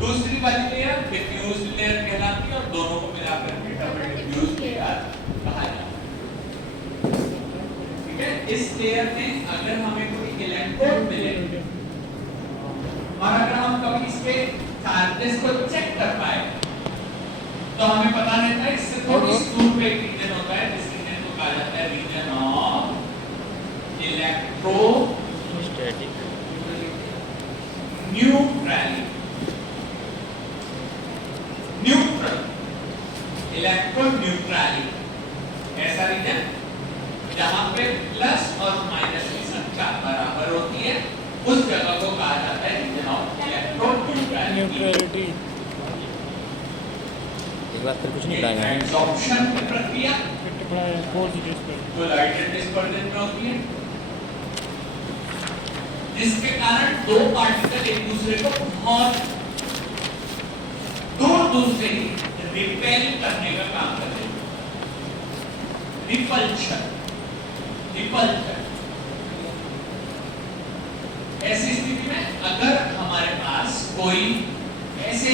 दूसरी वाली layer diffuse layer कहलाती है और दोनों को मिलाकर के डबल डिफ्यूज लेयर कहा जाता है। ठीक है, इस लेयर में अगर हमें कोई इलेक्ट्रोड मिले और अगर हम कभी इसके चार्जेस को चेक कर पाए तो हमें पता रहता है इससे थोड़ी दूर पे एक रीजन होता है जिस रीजन को कहा जाता है region of electrostatic neutrality. Neutral electro neutrality ऐसा रीजन जहां पे प्लस और माइनस की संख्या बराबर होती है उस जगह को कहा जाता है रीजन ऑफ इलेक्ट्रो न्यूट्रलिटी। एक बार फिर कुछ नहीं पढ़ाया है। एब्जॉर्प्शन की प्रक्रिया जो लाइट एंड डिस्पर्जन में होती है जिसके कारण दो पार्टिकल एक दूसरे को बहुत दूर से ही रिपेल करने का काम करते हैं। रिपल्शन ऐसी स्थिति में अगर हमारे पास कोई ऐसे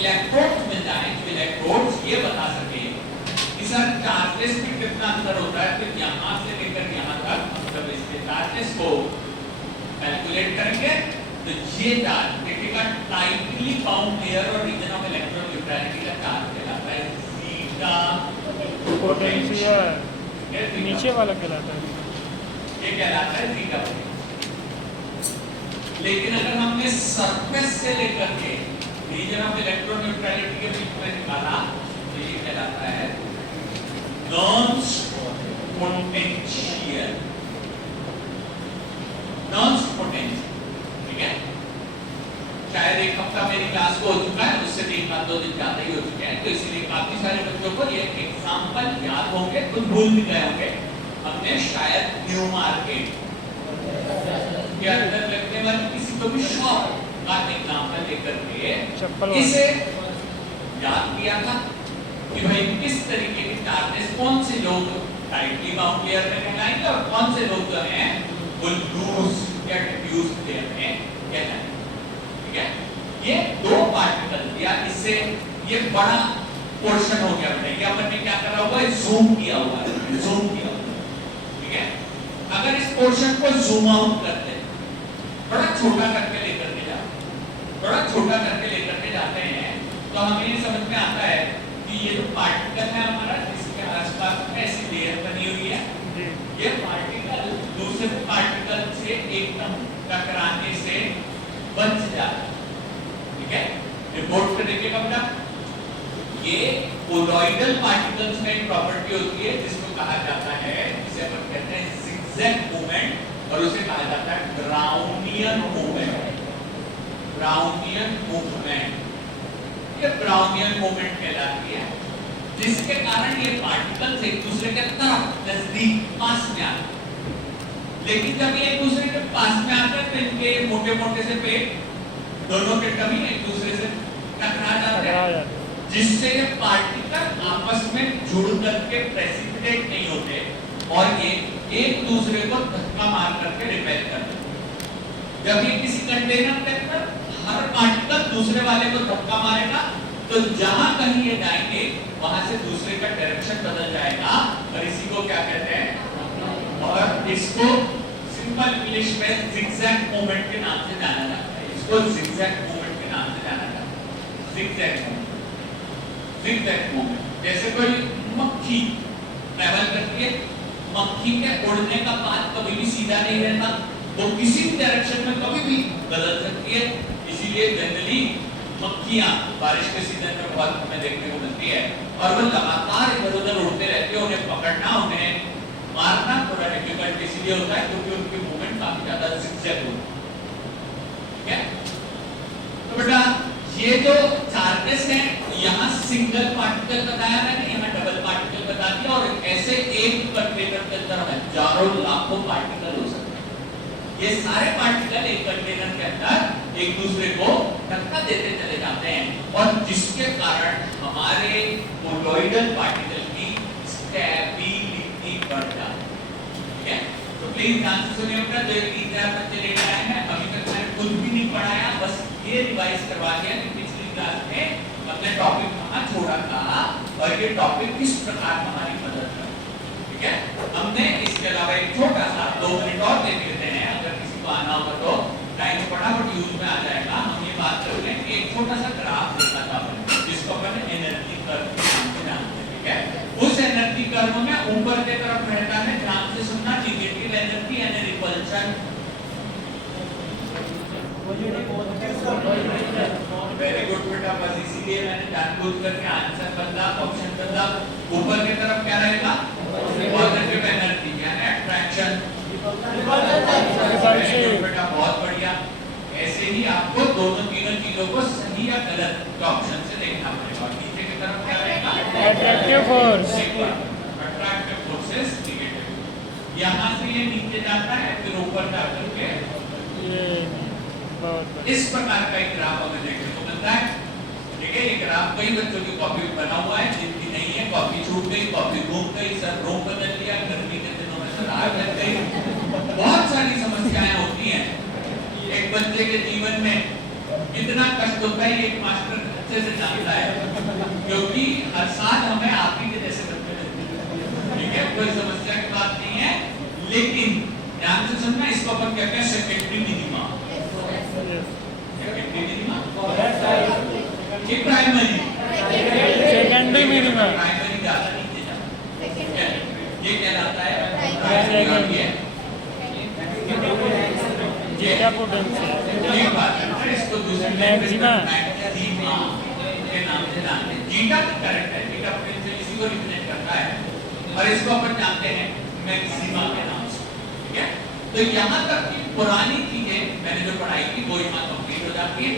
इलेक्ट्रोड्स मिल जाए जो इलेक्ट्रोड्स ये बता सके कि सर चार्जेस में कितना अंतर होता है तो यहां से लेकर यहां तक हम जब इसके चार्जेस को कैलकुलेट करेंगे तो ये चार्ज देखिएगा टाइटली बाउंड लेयर और रीजन ऑफ इलेक्ट्रो न्यूट्रलिटी का चार्ज कहलाता है थीटा पोटेंशियल। नीचे वाला कहलाता है, ये कहलाता है थीटा। लेकिन अगर हमने सरफेस से लेकर के रीजन ऑफ इलेक्ट्रो न्यूट्रलिटी के बीच में निकाला तो ये कहलाता है नॉन पोटेंशियल। ठीक है, शायद एक हफ्ता मेरी क्लास को हो चुका है, उससे भी एक दो दिन ज्यादा ही हो चुके हैं, तो इसलिए काफी सारे बच्चों को ये एग्जांपल याद होंगे, कुछ भूल भी गए होंगे। हमने शायद न्यू मार्केट के अंदर लगने वाली किसी को भी शॉप का एग्जांपल लेकर के इसे याद किया था कि भाई किस तरीके के चार्जेस कौन से लोग टाइटली बाउंड लेयर में कहलाएंगे और कौन से लोग जो हैं वो लूज या डिफ्यूज लेयर में कहलाएंगे। ठीक है, ये दो पार्टिकल या इससे ये बड़ा पोर्शन हो गया बेटा, ये अपन ने क्या करा हुआ है जूम किया हुआ है, जूम किया हुआ है। ठीक है, अगर इस पोर्शन को जूम आउट करते हैं, बड़ा छोटा करके लेकर के जाते, बड़ा छोटा करके लेकर के जाते हैं तो हमें ये समझ में आता है कि ये जो पार्टिकल है हमारा जिसके आसपास ऐसी लेयर बनी हुई है, ये पार्टिकल दूसरे पार्टिकल से एकदम टकराने से बच जाता है। ठीक है, रिपोर्ट पे देखिएगा बेटा, ये कोलॉइडल पार्टिकल्स में एक प्रॉपर्टी होती है जिसको कहा जाता है, जिसे अपन कहते हैं जिगजैग मूवमेंट और उसे कहा जाता है ब्राउनियन मूवमेंट। ब्राउनियन मूवमेंट, ये ब्राउनियन मूवमेंट कहलाती है जिसके कारण ये पार्टिकल्स एक दूसरे के तरफ नजदीक पास में आते हैं। लेकिन जब ये एक दूसरे के पास में आते हैं तो इनके मोटे मोटे से पेट दोनों के टमी एक दूसरे से टकरा जाते हैं जिससे ये पार्टिकल आपस में जुड़ करके प्रेसिपिटेट नहीं होते और ये एक दूसरे को धक्का मार करके रिपेल करते हैं। जब ये किसी कंटेनर के अंदर हर पार्टिकल दूसरे वाले को धक्का मारेगा तो जहां कहीं ये जाएंगे वहां से दूसरे का डायरेक्शन बदल जाएगा और इसी को क्या कहते हैं, और इसको सिंपल इंग्लिश में जिगजैग मूवमेंट के नाम से जाना जाता है। इसको जिगजैग मूवमेंट के नाम से जाना जाता है। Zigzag movement, zigzag movement. जैसे कोई मक्खी ट्रैवल करती है, मक्खी के उड़ने का पाथ कभी भी सीधा नहीं रहता, वो किसी भी डायरेक्शन में कभी भी बदल सकती है। इसीलिए जनरली मक्खियां बारिश के सीजन में बहुत हमें देखने को मिलती है और वो लगातार इधर-उधर उड़ते रहते हैं। उन्हें पकड़ना, उन्हें मारना थोड़ा डिफिकल्ट इसलिए होता है क्योंकि उनकी मूवमेंट काफी ज्यादा जिगजैग होती है। ठीक है, तो बेटा ये जो चार्जेस हैं यहाँ सिंगल पार्टिकल बताया मैंने, यहाँ डबल पार्टिकल बता दिया और ऐसे एक कंटेनर के अंदर हजारों लाखों पार्टिकल हो सकते हैं। ये सारे पार्टिकल एक कंटेनर के अंदर एक दूसरे को धक्का देते चले जाते हैं और जिसके कारण हमारे कोलॉइडल पार्टिकल की स्टेबिलिटी बढ़ जाती है। ठीक है, तो प्लीज ध्यान से सुनिए बेटा, जो 3-4 बच्चे लेकर आए हैं, अभी तक मैंने कुछ भी नहीं पढ़ाया, बस ये रिवाइज करवा दिया कि क्लास में हमने टॉपिक कहाँ छोड़ा था और ये टॉपिक किस प्रकार हमारी मदद कर, ठीक है। हमने इसके अलावा एक छोटा सा 2 मिनट और देख लेते हैं, अगर किसी को आना होगा तो टाइम फटाफट यूज में आ जाएगा। हम ये बात कर रहे हैं कि एक छोटा सा ग्राफ देखा था अपन, जिसको अपन एनर्जी कर्व के नाम से जानते हैं, ठीक है। उस एनर्जी कर्व में ऊपर की तरफ रहता है, ध्यान से सुनना, नेगेटिव एनर्जी यानी रिपल्शन। वेरी गुड बेटा, बस इसीलिए मैंने जानबूझ करके आंसर बदला, ऑप्शन बदला। ऊपर की तरफ क्या रहेगा? पॉजिटिव एनर्जी यानी अट्रैक्शन। बेटा बहुत बढ़िया। ऐसे ही आपको दोनों तीनों चीजों को सही या गलत के ऑप्शन से देखना पड़ेगा। और नीचे की तरफ क्या रहेगा? Attractive force. Attractive forces negative. यहाँ से ये नीचे जाता है, फिर ऊपर जाकर के इस प्रकार का एक ग्राफ हमें देखने को मिलता है, ठीक है। ये ग्राफ कई बच्चों की कॉपी में बना हुआ है, जिनकी नहीं है कॉपी छूट गई, कॉपी घूम गई, सर रूम बदल लिया, गर्मी के दिनों में सर आग लग गई, बहुत सारी समस्याएं होती हैं। एक बच्चे के जीवन में कितना कष्ट होता है एक मास्टर अच्छे से जानता है, क्योंकि हर साल हमें आप ही के जैसे बच्चे मिलते हैं, ठीक है। कोई समस्या की बात नहीं है, लेकिन ध्यान से सुनना, इसको अपन कहते हैं सेकेंडरी मिनिमा। सेकेंडरी मिनिमा कि प्राइमरी? Secondary minima. प्राइमरी ज्यादा नीचे जाता है, ये कहलाता है प्राइमरी। ये क्या पोटेंशियल? ये बात है, इसको दूसरे मैक्सिमा के नाम से जानते हैं। जीटा करेक्ट है, जीटा पोटेंशियल इसी को रिप्रेजेंट करता है, और इसको अपन जानते हैं मैक्सिमा के नाम से, ठीक है। तो यहाँ तक की पुरानी चीजें मैंने जो पढ़ाई थी वो यहाँ कंप्लीट हो जाती है।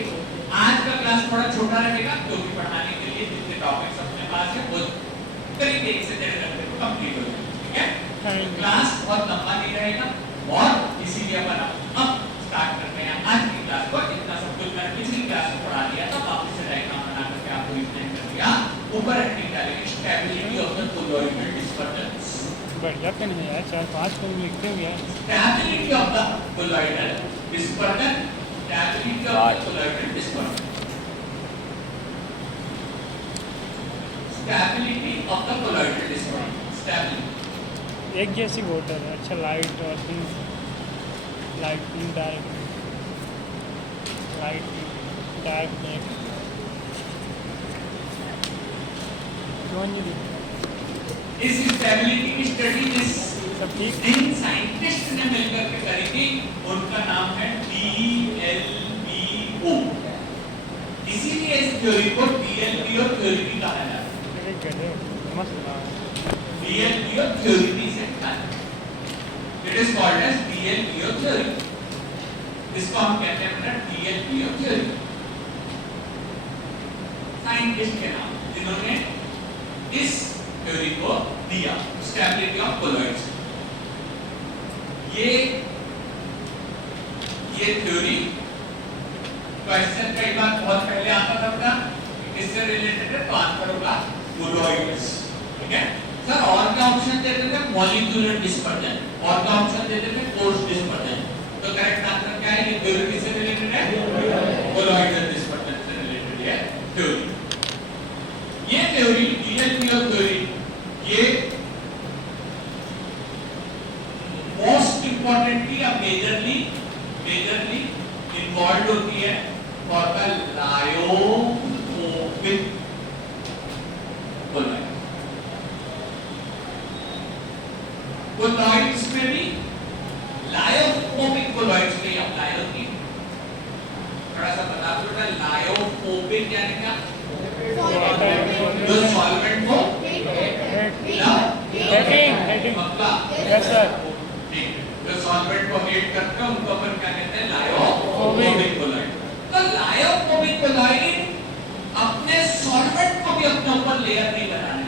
आज का क्लास थोड़ा छोटा रहेगा, क्योंकि पढ़ाने के लिए जितने टॉपिक्स अपने पास है वो करीब 1 से 1.5 घंटे में कंप्लीट हो जाएंगे, ठीक है। क्लास बहुत लंबा नहीं रहेगा, और इसीलिए अपन अब स्टार्ट करते हैं आज की क्लास को। इतना सब कुछ मैंने पिछली क्लास में पढ़ा दिया था, वापस से डायग्राम बना करके आपको एक्सप्लेन कर दिया। ऊपर हेडिंग डालेंगे stability of the colloidal dispersions. बढ़िया पेन है यार, 4-5 पेन लिखते हुए यार। Stability of the colloidal dispersion. Stability of the colloidal dispersion. Stability of the colloidal dispersion. Stability. एक जैसी बोतल है, अच्छा लाइट और pink, light pink dark, light pink dark black, कौन नहीं दिखा? इस स्टेबिलिटी की स्टडी जिस सब ठीक? जिन साइंटिस्ट ने मिलकर के करी थी, उनका नाम है DLBO। इसीलिए इस थ्योरी को DLBO थ्योरी कहा जाता है। अरे गधे मस्त नाम है। DLBO थ्योरी से कहा जाता है। It is called as DLBO theory. इसको हम कहते हैं अपना DLBO theory। साइंटिस्ट के नाम जिन्होंने इस थ्योरी को दिया, स्टेबिलिटी ऑफ कोलॉइड्स। ये थ्योरी क्वेश्चन कई बार बहुत पहले आता था बेटा, किससे रिलेटेड है? तो आंसर होगा कोलॉइड्स, ठीक है। सर और क्या ऑप्शन देते थे? मॉलिक्यूलर डिस्पर्जन, और क्या ऑप्शन देते थे? Force dispersion. तो करेक्ट आंसर क्या है? ये थ्योरी किससे रिलेटेड है? कोलॉइडल डिस्पर्जन से रिलेटेड है थ्योरी। ये थ्योरी DLBO थ्योरी ये मोस्ट इंपॉर्टेंटली या मेजरली इन्वॉल्व होती है for the lyophobic colloid. Colloids में भी लायोफोबिक कोलॉइड्स में अब लायो की थोड़ा सा बता दो बेटा, लायोफोबिक यानी क्या? जो सॉल्वेंट को हेटिंग पक्का यस सर। ठीक, जो सॉल्वेंट को हीट करते हैं उनको अपन क्या कहते हैं? Lyophobic colloid. तो लायोफोबिक कोलॉइड अपने सॉल्वेंट को भी अपने ऊपर लेयर नहीं बनाने,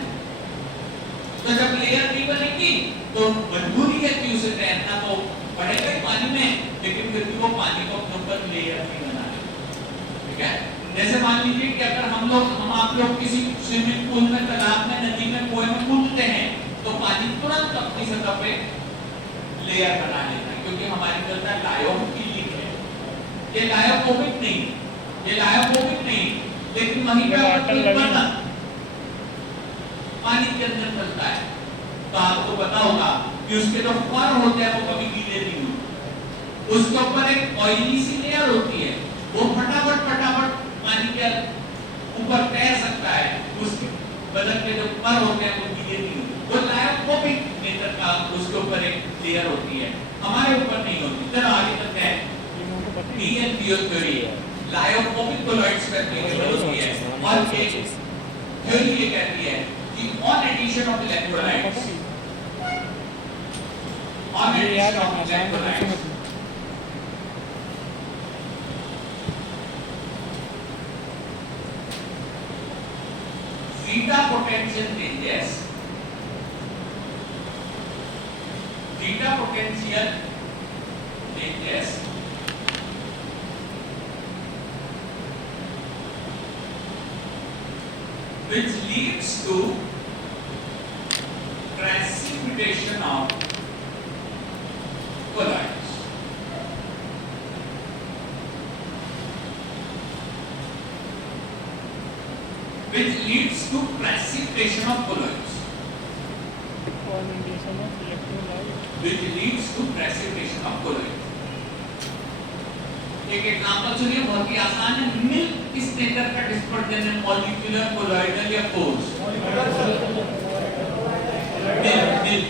तो जब लेयर नहीं बनेगी तो मजबूरी है कि उसे तैरना तो पड़ेगा ही पानी में, लेकिन फिर भी वो पानी को अपने ऊपर लेयर नहीं बनाने, ठीक है। जैसे मान लीजिए कि अगर हम आप लोग किसी स्विमिंग पूल में, तालाब में, नदी में, कुएं में कूदते हैं तो पानी तुरंत अपनी सतह पे लेयर बना लेता है, क्योंकि हमारी जो लायोफिलिक है। ये लायोफोबिक नहीं, ये लायोफोबिक नहीं, लेकिन वहीं पे वाटर अगर कोई लगे कण पानी के अंदर चलता है तो आपको पता होगा कि उसके जो फर होते हैं वो कभी गीले नहीं होते, उसके ऊपर एक ऑयली सी लेयर होती है, वो फटाफट पानी के ऊपर तैर सकता है, उसके बदन के जो पर होते हैं वो गीले नहीं होते, वो लायोफोबिक नेचर का उसके ऊपर एक लेयर होती है, हमारे ऊपर नहीं होती। चलो आगे चलते हैं। डीएलपीओ थ्योरी लायोफोबिक कोलॉइड्स पे एप्लीकेबल होती है और एक थ्योरी ये कहती है कि on addition of electrolytes on addition of electrolytes theta potential changes, theta potential changes which leads to precipitation of colloids. Which leads to precipitation of colloids. Condensation of electrolyte. Which leads to precipitation of colloids. एक example सुनिए, बहुत ही आसान है। Milk किस nature का dispersion है, molecular, colloidal या course? Milk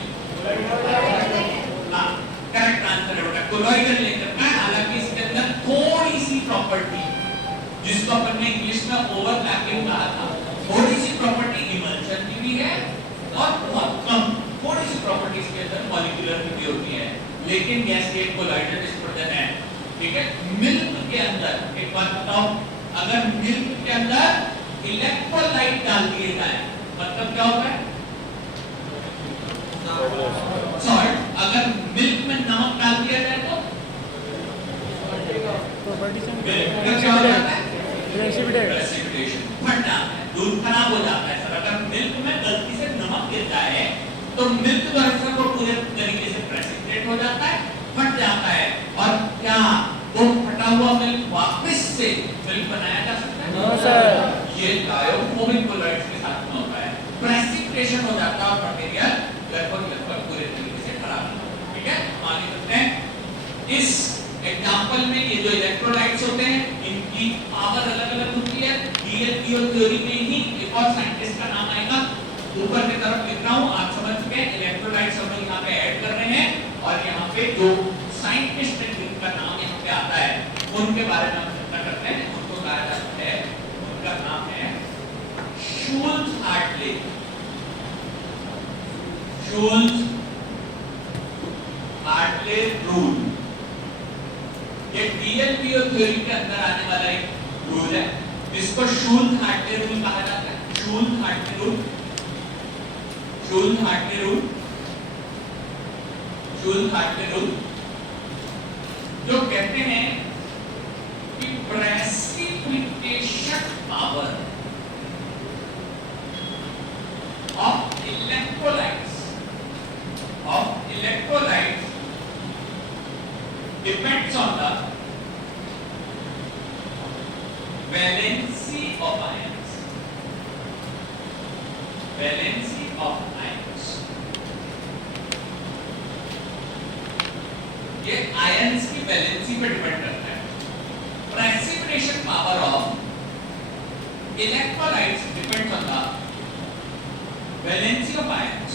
हाँ, करेक्ट आंसर है बेटा, कोलॉइडल नेचर का। हालांकि इसके अंदर थोड़ी सी प्रॉपर्टी जिसको अपन ने इंग्लिश में ओवरलैपिंग कहा था, थोड़ी सी प्रॉपर्टी इमल्शन की भी है और बहुत कम थोड़ी सी प्रॉपर्टी इसके अंदर मॉलिक्यूलर की भी होती है, लेकिन गैस के कोलॉइडल डिस्पर्जन है। ठीक है, मिल्क के अंदर एक बात बताओ, अगर मिल्क के अंदर इलेक्ट्रोलाइट डाल दिए जाए मतलब क्या होता है? सॉल्ट। अगर मिल्क में नमक डाल दिया जाए तो मिल्क का क्या हो जाता है? प्रेसिपिटेशन, फट जाता है, दूध खराब हो जाता है सर। अगर मिल्क में गलती से नमक गिरता है तो मिल्क जो है सर वो पूरे तरीके से प्रेसिपिटेट हो जाता है, फट जाता है, और क्या वो फटा हुआ मिल्क वापस से मिल्क बनाया जा सकता है? हाँ सर। ये लायोफोबिक कोलॉइड्स के साथ में होता है, प्रेसिपिटेशन हो जाता है और मटेरियल लगभग पूरे तरीके से खराब हो जाता है। ठीक है, आगे चलते हैं। इस एग्जांपल में ये जो इलेक्ट्रोलाइट्स होते हैं इनकी पावर अलग-अलग होती है। डीएलपीओ थ्योरी में ही एक और साइंटिस्ट का नाम आएगा, ऊपर की तरफ लिख रहा हूं, आप समझ चुके हैं। इलेक्ट्रोलाइट्स हम लोग यहाँ पे ऐड कर रहे हैं और यहाँ पे जो साइंटिस्ट है जिनका नाम यहाँ पे आता है उनके बारे में हम चर्चा करते हैं। उनको कहा जाता है, उनका नाम है शूल्ज हार्टले। शूल्ज हार्टले रूल, ये डीएलपीओ थ्योरी के अंदर आने वाला एक रूल है जिसको शूल्ज हार्टले रूल कहा जाता है। Schulze Hardy rule, Schulze Hardy rule, Schulze Hardy rule जो कहते हैं कि precipitation power of electrolytes depends on the valency of ions. Valency of ions. ये आयंस की वैलेंसी पे डिपेंड करता है। Precipitation power of electrolytes depends on the valency of ions.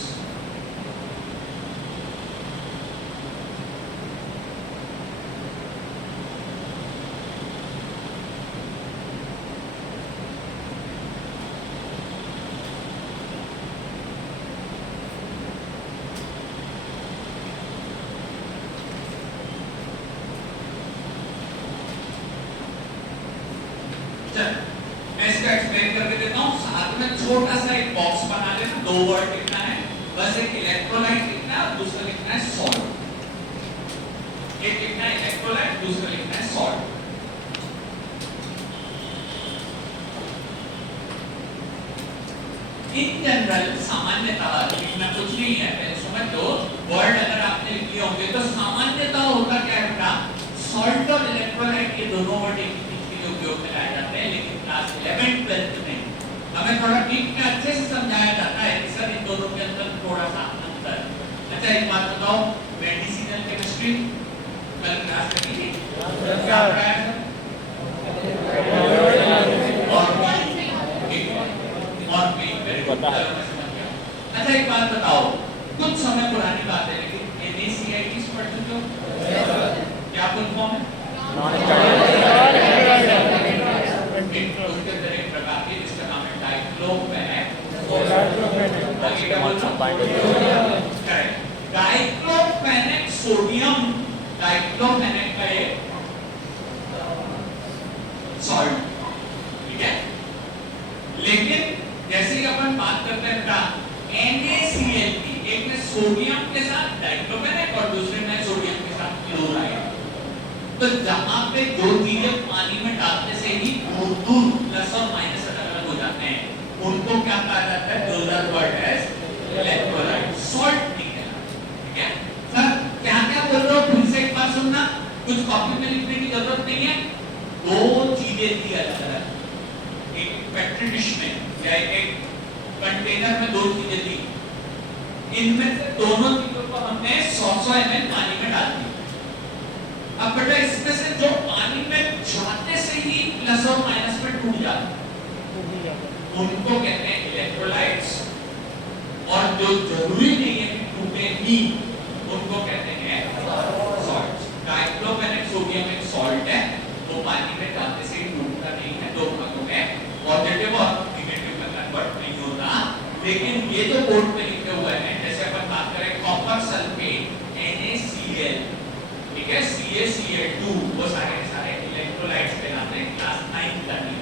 मैं इसका एक्सप्लेन करके देता हूँ, साथ में छोटा सा एक बॉक्स बना लेना, दो वर्ड लिखना है बस, एक इलेक्ट्रोलाइट लिखना है और दूसरा लिखना है सॉल्ट। एक लिखना है इलेक्ट्रोलाइट, दूसरा लिखना है सॉल्ट। इन जनरल सामान्यतः लिखना कुछ नहीं है, पहले समझ लो। वर्ड अगर आपने लिख लिए होंगे तो सामान्यतः होता क्या है बेटा, सॉल्ट और इलेक्ट्रोलाइट ये दोनों वर्ड एक ही चीज के लिए उपयोग में लाए जाते हैं, लेकिन क्लास 11 हमें थोड़ा ठीक में अच्छे से समझाया जाता है कि सर इन दोनों के अंदर थोड़ा सा अंतर है। अच्छा एक बात बताओ, मेडिसिनल केमिस्ट्री कल क्लास में की थी, क्या पढ़ाया था? अच्छा एक बात बताओ, कुछ समय पुरानी बात है लेकिन NaCl पढ़ चुके हो? क्या फुल फॉर्म है? उसके अंदर एक प्रकार की जिसका नाम है डाइक्लोफेनेक। डाइक्लोफेनेक सोडियम, डाइक्लोफेनेक का एक सॉल्ट, ठीक है। लेकिन जैसे ही अपन बात करते हैं बेटा NaCl की, एक में सोडियम के साथ डाइक्लोफेनेक और दूसरे में सोडियम के साथ क्लोराइड। तो जहां पे दो चीजें पानी में डालने से ही दूर प्लस और माइनस अलग-अलग हो जाते हैं, उनको क्या कहा जाता है? Those are called as electrolyte salt, ठीक है। सर क्या-क्या बोल रहे हो फिर से एक बार सुनना, कुछ कॉपी में लिखने की जरूरत नहीं है। दो चीजें थी अलग-अलग, एक पेट्री डिश में या एक कंटेनर में दो चीजें थी, इनमें से दोनों चीजों को हमने 100 ml पानी में डाल दिया। अब बेटा इसमें से जो पानी में जाते से ही प्लस और माइनस में टूट जाते उनको कहते हैं इलेक्ट्रोलाइट्स, और जो जरूरी नहीं है कि टूटे ही उनको कहते हैं सॉल्ट्स। डाइक्लोफेनेक सोडियम एक सॉल्ट है, वो पानी में जाते से ही टूटता नहीं है, दो भागों में पॉजिटिव और नेगेटिव में कन्वर्ट नहीं होता। लेकिन ये जो बोर्ड पे लिखे हुए हैं, जैसे अपन बात करें कॉपर सल्फेट NaCl, ठीक है, CaCl2, वो सारे इलेक्ट्रोलाइट्स कहलाते हैं, क्लास 9 का नहीं।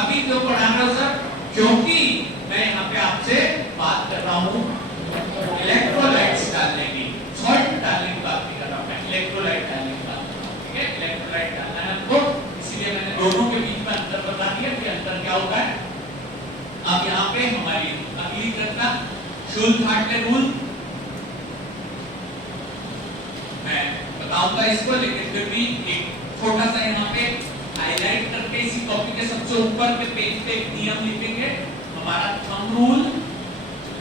अभी क्यों पढ़ा रहा हूं सर? क्योंकि मैं यहाँ पे आपसे बात कर रहा हूँ इलेक्ट्रोलाइट्स डालने की, सॉल्ट डालने की बात नहीं कर रहा हूँ मैं, इलेक्ट्रोलाइट डालने की बात कर रहा हूँ, ठीक है। इलेक्ट्रोलाइट डालना है हमको, इसलिए मैंने दोनों के बीच में अंतर बता दिया कि अंतर क्या होता है। अब यहाँ पे हमारी अगली चर्चा शुल्क-हार्टले रूल, मैं बताऊंगा इसको, लेकिन फिर भी एक छोटा सा यहाँ पे हाईलाइट करके इसी कॉपी के सबसे ऊपर के पेज पे एक नियम लिखेंगे, हमारा thumb rule,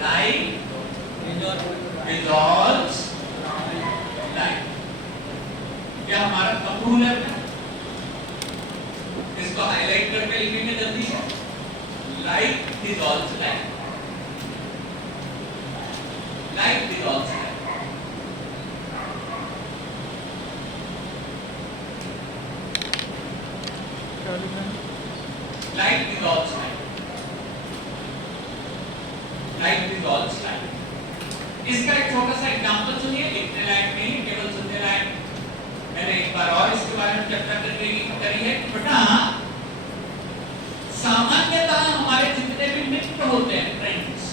like dissolves like, क्या हमारा थंब रूल है? इसको हाईलाइट करके लिखेंगे जल्दी से, like dissolves like, like dissolves like. Light dissolves light. Light dissolves light. इसका एक छोटा सा एग्जांपल सुनिए, लिखने लायक नहीं, केवल सुनने लायक। मैंने एक बार और इसके बारे में चर्चा करी है। बेटा सामान्यतः हमारे जितने भी मित्र होते हैं, फ्रेंड्स,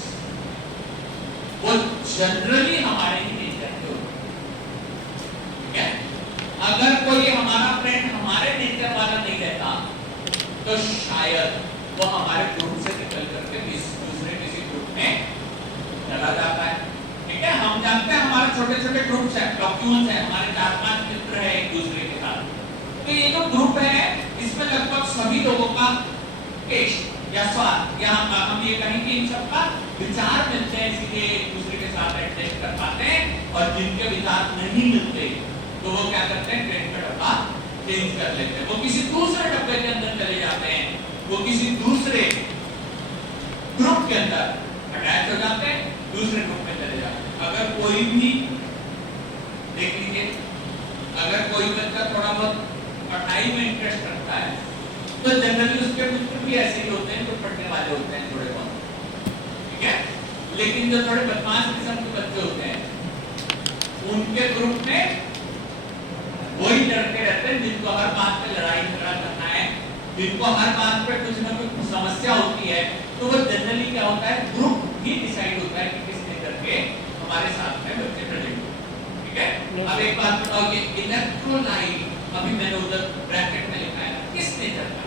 वो जनरली हमारे ही नेचर के होते हैं, ठीक है। अगर कोई हमारा फ्रेंड हमारे नेचर वाला नहीं रहता तो शायद वो हमारे ग्रुप से निकल करके दूसरे किसी ग्रुप में चला जाता है, ठीक है। हम जानते हैं हमारे छोटे-छोटे ग्रुप्स हैं, डॉक्यूमेंट्स हैं, हमारे 4-5 मित्र हैं एक दूसरे के साथ। तो ये जो ग्रुप है इसमें लगभग सभी लोगों का टेस्ट या स्वाद या हम ये कहें कि इन सबका विचार मिलते हैं, इसलिए एक दूसरे के साथ एडजस्ट कर पाते हैं। और जिनके विचार नहीं मिलते तो वो क्या करते हैं, ट्रेन का डब्बा चेंज कर लेते हैं, वो किसी दूसरे डब्बे के अंदर चले जाते हैं, वो किसी दूसरे ग्रुप के अंदर अटैच हो जाते हैं, दूसरे ग्रुप में चले जाते हैं। अगर कोई भी देख लीजिए, अगर कोई बच्चा थोड़ा बहुत पढ़ाई में इंटरेस्ट रखता है तो जनरली उसके मित्र भी ऐसे ही होते हैं जो पढ़ने वाले होते हैं थोड़े बहुत, ठीक है। लेकिन जो थोड़े बदमाश किस्म के बच्चे होते हैं उनके ग्रुप में वही लड़के रहते हैं जिनको हर बात पे लड़ाई झगड़ा करना है, जिनको हर बात पे कुछ ना कुछ समस्या होती है। तो वो जनरली क्या होता है, ग्रुप ही डिसाइड होता है कि किसने करके हमारे साथ में बच्चे रहेंगे, ठीक है। अब एक बात बताओ, ये इलेक्ट्रोलाइट अभी मैंने उधर ब्रैकेट में लिखा है, किस नेचर का?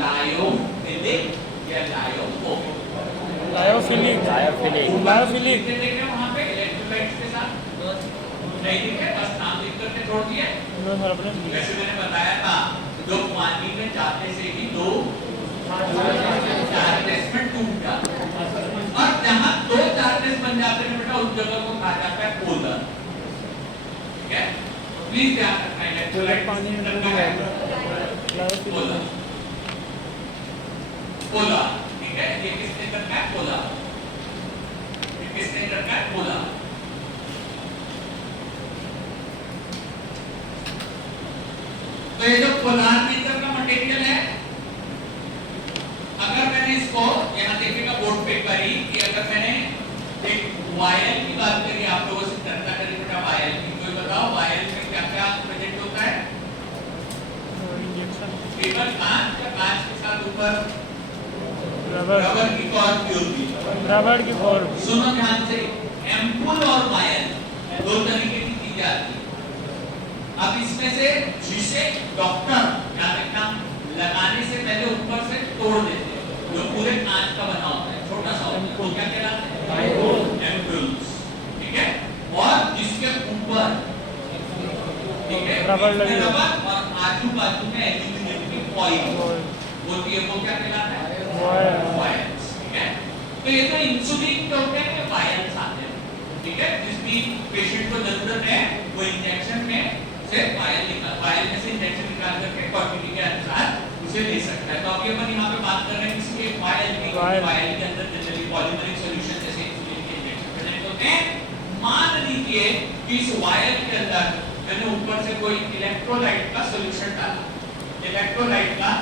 लायोफिलिक या लायोफोबिक? लायोफिलिक। लायोफिलिक। लायोफिलिक। देख रहे हैं वहां पे इलेक्ट्रोलाइट्स के साथ नहीं लिखे, बस नाम लिख करके छोड़ दिए। नो सर अपने जैसे मैंने बताया था, जो पानी में जाते से ही दो चार्जेस में टूट जाते हैं, और जहां दो चार्जेस बन जाते हैं बेटा, उस जगह को कहा जाता है पोलर। ठीक है, प्लीज ध्यान रखना, इलेक्ट्रोलाइट पानी में रखना है पोलर, पोलर। ठीक है, ये किसने रखा है? पोलर। ये किसने रखा है? पोलर। तो ये जो पोलर नेचर का मटेरियल है, अगर मैंने इसको यहां देखिएगा बोर्ड पे करी कि अगर मैंने एक वायल की बात करी, आप लोगों से चर्चा करी बेटा वायल की, कोई बताओ वायल में क्या क्या प्रेजेंट होता है? इंजेक्शन केवल कांच या कांच के साथ ऊपर रबर रबर की कॉर्ड भी होती है। रबर की कॉर्ड। सुनो ध्यान से, एम्पुल और वायल दो तरीके की चीजें आती है। अब इसमें से जिसे डॉक्टर याद रखना लगाने से पहले ऊपर से तोड़ देते हैं, जो पूरे कांच का बना होता है, छोटा सा होता है, वो क्या कहलाता है? एम्पुल्स। ठीक है, और जिसके ऊपर ठीक है रबर लगी रबर और आजू बाजू में एल्यूमिनियम की फॉइल होती है, वो क्या कहलाता है? वायल्स। ठीक है, तो ये तो इंसुलिन के होते हैं कि वायल्स आते हैं। ठीक है, जिस भी पेशेंट को जरूरत है वो इंजेक्शन में से वायल में से इंजेक्शन निकाल करके क्वांटिटी के अनुसार उसे ले सकता है। तो अभी अपन यहाँ पे बात कर रहे हैं किसी एक वायल की, वायल के अंदर जनरली पॉलीमरिक सॉल्यूशन जैसे इंसुलिन के इंजेक्शन प्रेजेंट होते हैं। मान लीजिए कि इस वायल के अंदर मैंने ऊपर से कोई इलेक्ट्रोलाइट का सॉल्यूशन डाला, इलेक्ट्रोलाइट का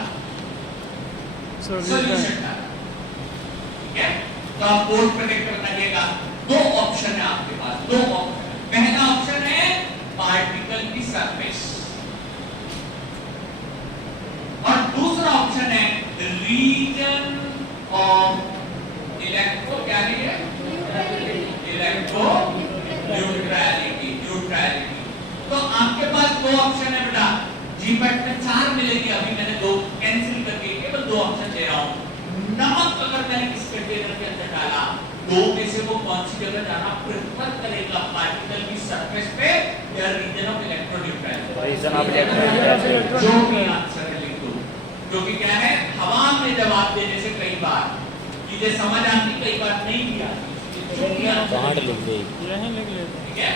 सॉल्यूशन डाला। ठीक है, तो आप बोर्ड पे देख कर बताइएगा, दो ऑप्शन है आपके पास, दो ऑप्शन। पहला ऑप्शन है पार्टिकल की सरफेस, और दूसरा ऑप्शन है रीजन ऑफ इलेक्ट्रो क्या है? Electro neutrality. न्यूट्रलिटी। तो आपके पास दो ऑप्शन है बेटा, जीपैट में 4 मिलेगी, अभी मैंने 2 कैंसिल करके केवल 2 ऑप्शन दे रहा हूं। नमक अगर मैंने इस कंटेनर के अंदर डाला, दो में से वो कौन सी जगह जाना प्रेफर करेगा? पार्टिकल की सरफेस पे या reason of electroneutrality? Reason of electroneutrality. जो भी आंसर है लिख दो, क्योंकि क्या है, हवा में जवाब देने से कई बार चीजें समझ आती, कई बार नहीं भी आती। कहाँ लिख दे? यहीं लिख लेते हैं। ठीक है,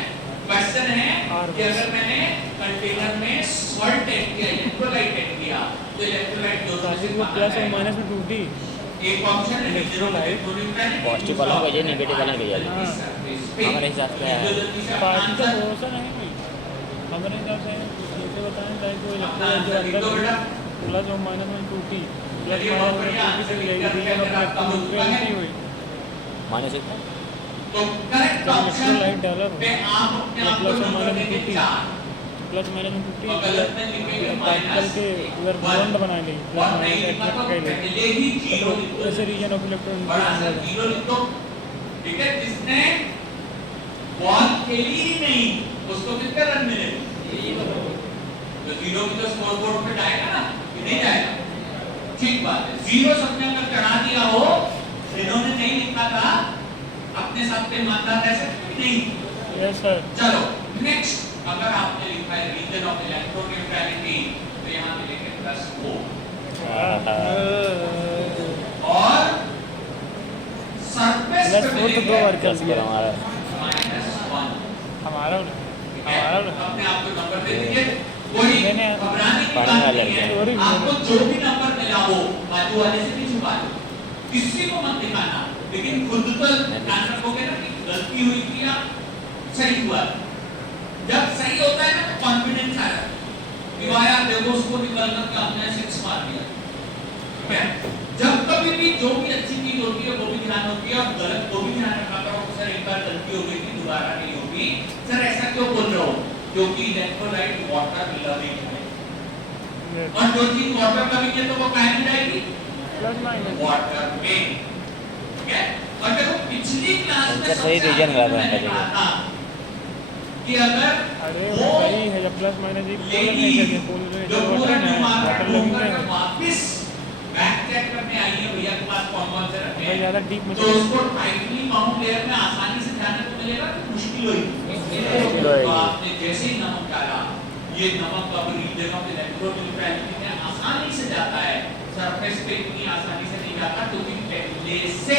क्वेश्चन है कि अगर मैंने कंटेनर में सॉल्ट ऐड किया, इलेक्ट्रोलाइट ऐड किया, तो इलेक्ट्रोलाइट दो से प्लस और माइनस में टूटी। एक ऑप्शन है इलेक्ट्रोलाइट पॉजिटिव वाला भेजिए, नेगेटिव वाला भेजिए। हमारे हिसाब से है। पार्टिकल पोर्शन है नहीं, हमारे हिसाब से जैसे बताएं चाहे तो इलेक्ट्रोलाइट जो अंदर प्लस और माइनस में टूटी, प्लस माइनस में टूटी से रीजन ऑफ इलेक्ट्रोन्यूट्रलिटी हुई। माइनस कितना? तो करेक्ट ऑप्शन इलेक्ट्रोलाइट डाला पे आप अपने आप को प्लस और नंबर माइनस में देंगे टूटी, 4, प्लस माइनस में टूटी, और गलत में लिखेंगे पार्टिकल के उधर बॉन्ड बना ली, प्लस और माइनस नहीं लिखा एट्रैक्ट तो कर ली, पहले ही जीरो लिख दो, ऐसे रीजन ऑफ और इलेक्ट्रोन्यूट्रलिटी आंसर जीरो लिख दो। ठीक है, जिसने बॉल खेली ही नहीं उसको कितने रन मिले? तो जीरो की तो स्कोर बोर्ड पे जाएगा ना कि नहीं जाएगा? ठीक बात है, जीरो सबने अगर चढ़ा दिया हो, जिन्होंने नहीं लिखा था अपने साथ पे ईमानदार रह सकते कि नहीं? Yes sir. चलो नेक्स्ट, अगर आपने लिखा है रीजन ऑफ इलेक्ट्रोन्यूट्रलिटी, तो यहाँ मिलेंगे +4 और सरफेस पे प्लस 4 तो मिलेंगे दो बार कर पर दिया हमारा -1। हमारा हमारा अपने आप को नंबर दे दीजिए, कोई मैंने घबराने की पढ़ने बात वाले नहीं है। हैं। आपको जो भी नंबर मिला हो बाजू वाले से भी छुपा लो, किसी को मत दिखाना, लेकिन खुद तो ध्यान रखोगे ना कि गलती हुई थी या सही हुआ। जब सही होता है ना तो कॉन्फिडेंस आ जाता है कि भाई आप देखो उसको निकाल कर हमने 6 मार दिया। ठीक है, जब कभी भी जो भी अच्छी चीज होती है वो भी ध्यान होती है, और गलत वो भी ध्यान रखा करो। सर एक बार गलती हो गई थी, दोबारा नहीं होगी। सर ऐसा क्यों बोल रहे हो? क्योंकि इलेक्ट्रोलाइट वाटर लविंग है, और जो चीज वाटर लविंग है तो वो काहे में जाएगी? प्लस माइनस वाटर में। ठीक है, और देखो पिछली क्लास में इनका सही रीजन लगा रहा है कहा था कि अगर अरे वो सही है, जब प्लस माइनस ही पोलर नेचर के पोलर जो नेचर पूरा वाटर है, वाटर लविंग है, वापस बैक चेक करने आई है भैया के पास कौन कौन से रखे भाई हैं, ज़्यादा डीप में तो उसको टाइटली बाउंड लेयर में आसानी से जाने को मिलेगा कि मुश्किल होगी? मुश्किल होगी। तो आपने ये नमक अब रीजन ऑफ इलेक्ट्रोन्यूट्रलिटी में आसानी से जाता है, सरफेस पे इतनी आसानी से नहीं जाता क्योंकि पहले से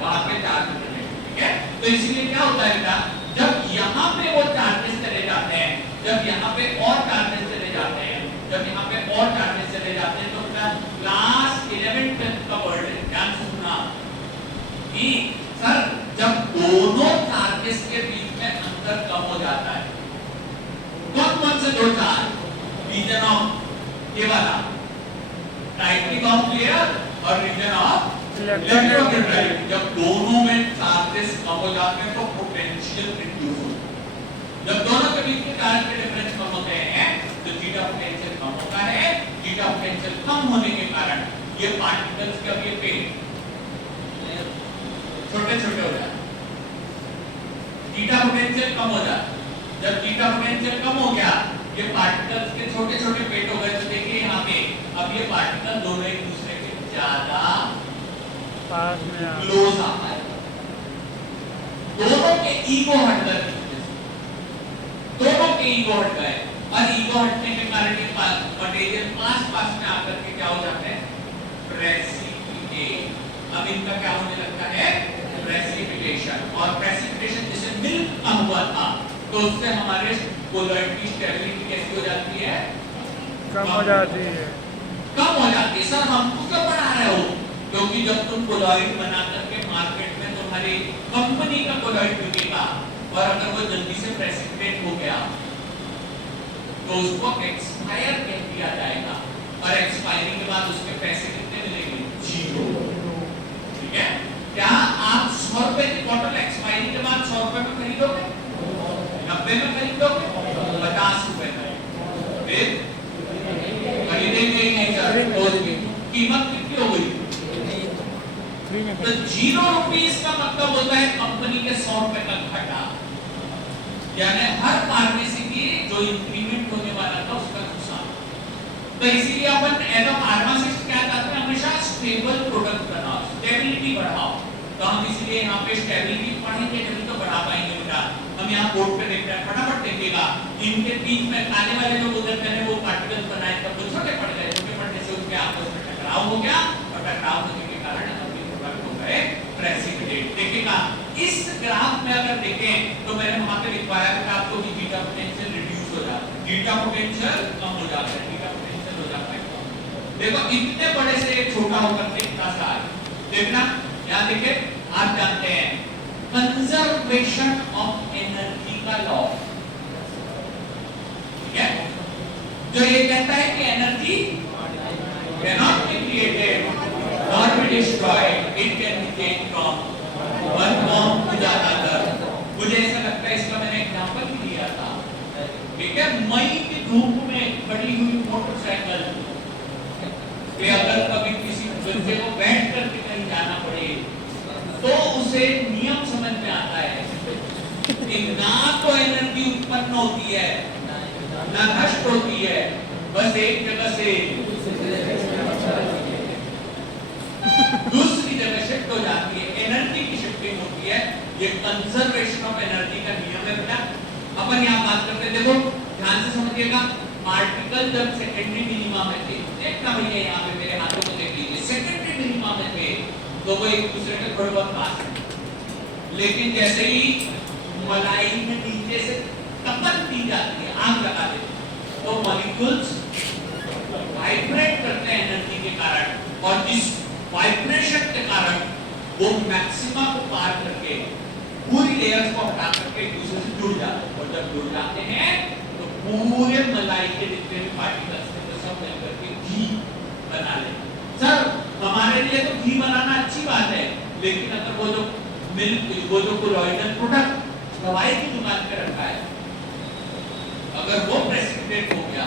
वहां पे चार्ज है, ठीक है। तो इसलिए क्या होता है बेटा, जब यहाँ पे वो चार्जेस चले जाते हैं, जब यहाँ पे और चार्जेस चले जाते हैं, जब यहाँ पे और चार्जेस चले जाते हैं, तो बेटा क्लास 11 12 का वर्ड है, ध्यान से सुनना कि सर जब दोनों चार्जेस के बीच में अंतर कम हो जाता है, कौन से दो चार्ज, रीजन ऑफ ये वाला टाइटनिंग ऑफ लेयर और रीजन ऑफ इलेक्ट्रोन्यूट्रलिटी, जब दोनों में चार्जेस कम हो जाते हैं तो पोटेंशियल रिड्यूस होता है। जब दोनों के बीच में चार्ज के डिफरेंस कम होते हैं तो जीटा पोटेंशियल कम होता है। जीटा पोटेंशियल कम होने के कारण ये पार्टिकल्स के अब ये पे छोटे छोटे हो जाते हैं, जीटा पोटेंशियल कम हो जाता है। जब जीटा पोटेंशियल कम हो गया, ये पार्टिकल्स के छोटे छोटे पेट हो गए, तो देखिए यहाँ पे अब ये पार्टिकल दोनों एक दूसरे के ज्यादा पास में क्लोज आ है, दोनों के ईगो हट गए, दोनों के ईगो हट गए, और ईगो हटने के कारण ये मटेरियल पास में आकर के क्या हो जाते हैं, प्रेसिपिटेट। अब इनका क्या होने लगता है, प्रेसिपिटेशन, और प्रेसिपिटेशन जिसे मिल्क का हुआ था तो उससे हमारे कोलॉइड की स्टेबिलिटी कैसी हो जाती है, कम हो जाती है, कम हो जाती है। सर हमको क्यों पढ़ा रहे हो, क्योंकि जब तुम कोलॉइड बना करके मार्केट में तुम्हारी कंपनी का कोलॉइड बिकेगा और अगर वो जल्दी से प्रेसिपिटेट हो गया तो उसको एक्सपायर कह दिया जाएगा, और एक्सपायरिंग के बाद उसके पैसे कितने मिलेंगे, 0। ठीक है, क्या आप 100 रुपए की बोतल एक्सपायरी के बाद 100 रुपए में खरीदोगे, 90 में खरीदोगे, 50 रुपए में, फिर खरीदेंगे ही नहीं सर, तो कीमत कितनी हो गई, तो 0 रुपीस का मतलब होता है कंपनी के 100 रुपए का घाटा, यानी हर फार्मेसी की जो इंक्रीमेंट होने वाला था उसका नुकसान। तो इसीलिए अपन एज अ फार्मासिस्ट क्या चाहते हैं, हमेशा स्टेबल प्रोडक्ट बनाओ, स्टेबिलिटी बढ़ाओ। तो हम इसलिए यहाँ पे स्टेबिलिटी पढ़ेंगे जब तो बढ़ा पाएंगे बेटा। हम यहाँ बोर्ड पे देख रहे हैं, फटाफट देखिएगा, इनके बीच में काले वाले जो गुजरते हैं वो पार्टिकल्स बनाए तब वो छोटे पड़ गए, छोटे पड़ने से उनके आपस में टकराव हो गया, और टकराव होने के कारण अपने प्रोडक्ट हो गए प्रेसिपिटेट। देखिएगा इस ग्राफ में अगर देखें तो मैंने वहां पे लिखवाया था आपको कि बीटा पोटेंशियल रिड्यूस हो जाता है, बीटा पोटेंशियल कम हो जाता है, बीटा पोटेंशियल हो जाता है। देखो इतने बड़े से छोटा होकर के इतना सा देखना, यहाँ देखिए आप जानते हैं कंजर्वेशन ऑफ एनर्जी का लॉ, ठीक है, जो ये कहता है कि energy cannot be created nor be destroyed, it can be changed from one form to the other। मुझे ऐसा लगता है इसका मैंने एग्जांपल भी दिया था, ठीक है, मई की धूप में खड़ी हुई मोटरसाइकिल पे अगर कभी किसी बच्चे को बैठ करके कहीं जाना पड़े तो उसे नियम समझ में आता है कि ना तो एनर्जी उत्पन्न होती है ना नष्ट होती है, बस एक जगह से दूसरी जगह शिफ्ट हो जाती है, एनर्जी की शिफ्टिंग होती है। ये कंजर्वेशन ऑफ एनर्जी का नियम है बेटा। अपन यहाँ बात करते हैं, देखो ध्यान से समझिएगा, पार्टिकल जब सेकेंडरी मिनिमा में थे, देखना भैया यहाँ पे मेरे हाथों को देख लीजिए, सेकेंडरी मिनिमा में थे तो वो एक दूसरे के थोड़े बहुत पास है, लेकिन जैसे ही मलाई में नीचे से तपन दी जाती है, आग लगा देते हैं, तो मॉलिक्यूल्स वाइब्रेट करते हैं एनर्जी के कारण, और इस वाइब्रेशन के कारण वो मैक्सिमा को पार करके पूरी लेयर्स को हटा करके एक दूसरे से जुड़ जाते हैं, और जब जुड़ जाते हैं तो पूरे मलाई के जितने भी पार्टिकल्स थे वो सब मिलकर के घी बना लेते हैं। सर हमारे लिए तो घी बनाना अच्छी बात है, लेकिन अगर वो जो मिल्क, वो जो कोलॉइडल प्रोडक्ट दवाई की दुकान पे रखा है, अगर वो प्रेसिपिटेट हो गया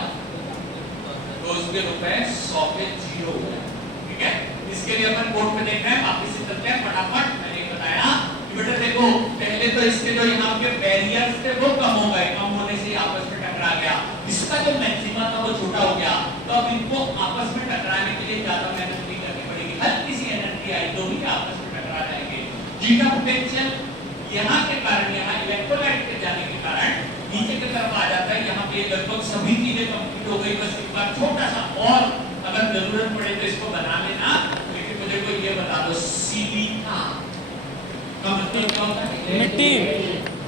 तो उसके रुपए 100 पे 0 हो गया, ठीक है। इसके लिए अपन कोड पे देख रहे हैं, वापस से चलते हैं फटाफट। मैंने बताया कि बेटा देखो पहले तो इसके जो यहाँ के बैरियर्स थे वो कम हो गए, कम होने से आपस में टकरा गया, इसका जो मैक्सिमा था वो छोटा हो गया, तो अब इनको आपस में टकराने के लिए ज्यादा मेहनत नहीं करनी पड़ेगी, हल्की सी एनर्जी आई तो भी आपस में टकरा जाएंगे। जीटा पोटेंशियल यहाँ के कारण, यहाँ इलेक्ट्रोलाइट के जाने के कारण नीचे के तरफ आ जाता है। यहाँ पे लगभग सभी चीजें कंप्लीट हो गई, बस एक बार छोटा सा और अगर जरूरत पड़े तो इसको बना लेना। लेकिन मुझे कोई ये बता दो, सिलिका का मतलब क्या होता है? मिट्टी।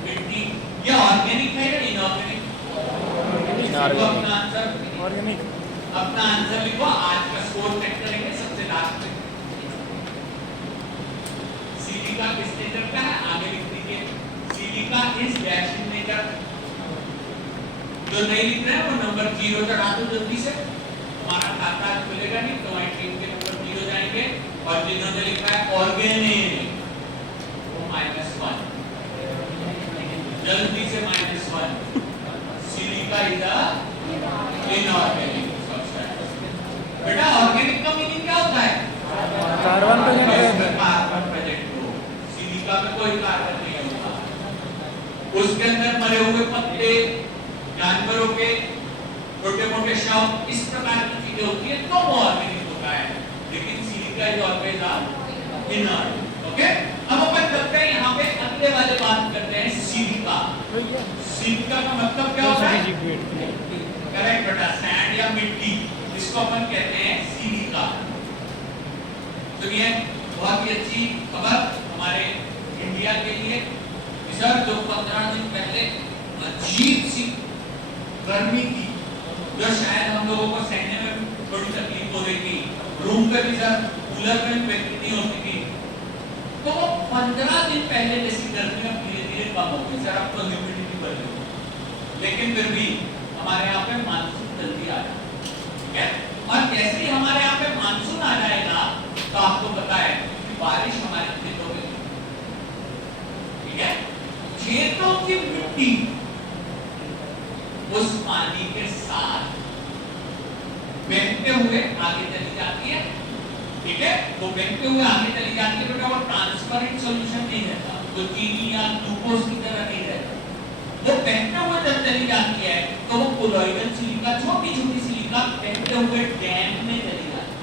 मिट्टी। ये ऑर्गेनिक है या इनऑर्गेनिक? अपना आंसर ऑर्गेनिक। अपना आंसर लिखो। आज का स्कोर चेक करेंगे सबसे लास्ट में। सिलिका किस नेचर का है? आगे लिख दीजिए, silica is gas in nature. जो नहीं लिख रहे हैं वो नंबर 0 चढ़ा दो जल्दी से, हमारा खाता खुलेगा नहीं तो हमारी टीम के नंबर 0 जाएंगे। और जिन्होंने लिखा है ऑर्गेनिक वो -1, जल्दी से -1। Silica is inorganic substance. बेटा ऑर्गेनिक का मीनिंग क्या होता है? कार्बन प्रेजेंट होता है। कार्बन प्रेजेंट हो। सिलिका में कोई कार्बन नहीं होता। उसके अंदर मरे हुए पत्ते, जानवरों के छोटे मोटे शव, इस प्रकार की चीजें होती है तो वो ऑर्गेनिक होता है। लेकिन silica is always inorganic. Okay, अब अपन करते हैं यहाँ पे अगले वाले बात करते हैं सिलिका। सिलिका का मतलब क्या होता है? करेक्ट बेटा, सैंड या मिट्टी, इसको अपन कहते हैं सिलिका। सुनिए, बहुत ही अच्छी खबर हमारे इंडिया के लिए। सर जो 15 दिन पहले अजीब सी गर्मी थी, जो शायद हम लोगों को सहने में थोड़ी तकलीफ हो रही थी, रूम पे भी सर कूलर में बैठनी नहीं होती थी, तो वो 15 दिन पहले जैसी गर्मी में धीरे धीरे कम होगी। सर अब तो ह्यूमिडिटी बढ़ गई, लेकिन फिर भी हमारे यहाँ पे मानसून जल्दी आ जाए, ठीक है? और जैसे ही हमारे यहाँ पे मानसून आ जाएगा तो आपको पता है कि बारिश हमारे खेतों में, ठीक है? खेतों की मिट्टी उस पानी के साथ बहते हुए आगे चली जाती है, ठीक है? वो बहते हुए आगे चली जाती है बेटा, वो ट्रांसपेरेंट सॉल्यूशन नहीं रहता, वो चीनी या ग्लूकोज की तरह नहीं रहता। वो बहते हुए जब चली जाती है तो वो कोलॉइडल सिलिका, छोटी छोटी सिलिका बहते हुए डैम में चली जाती है,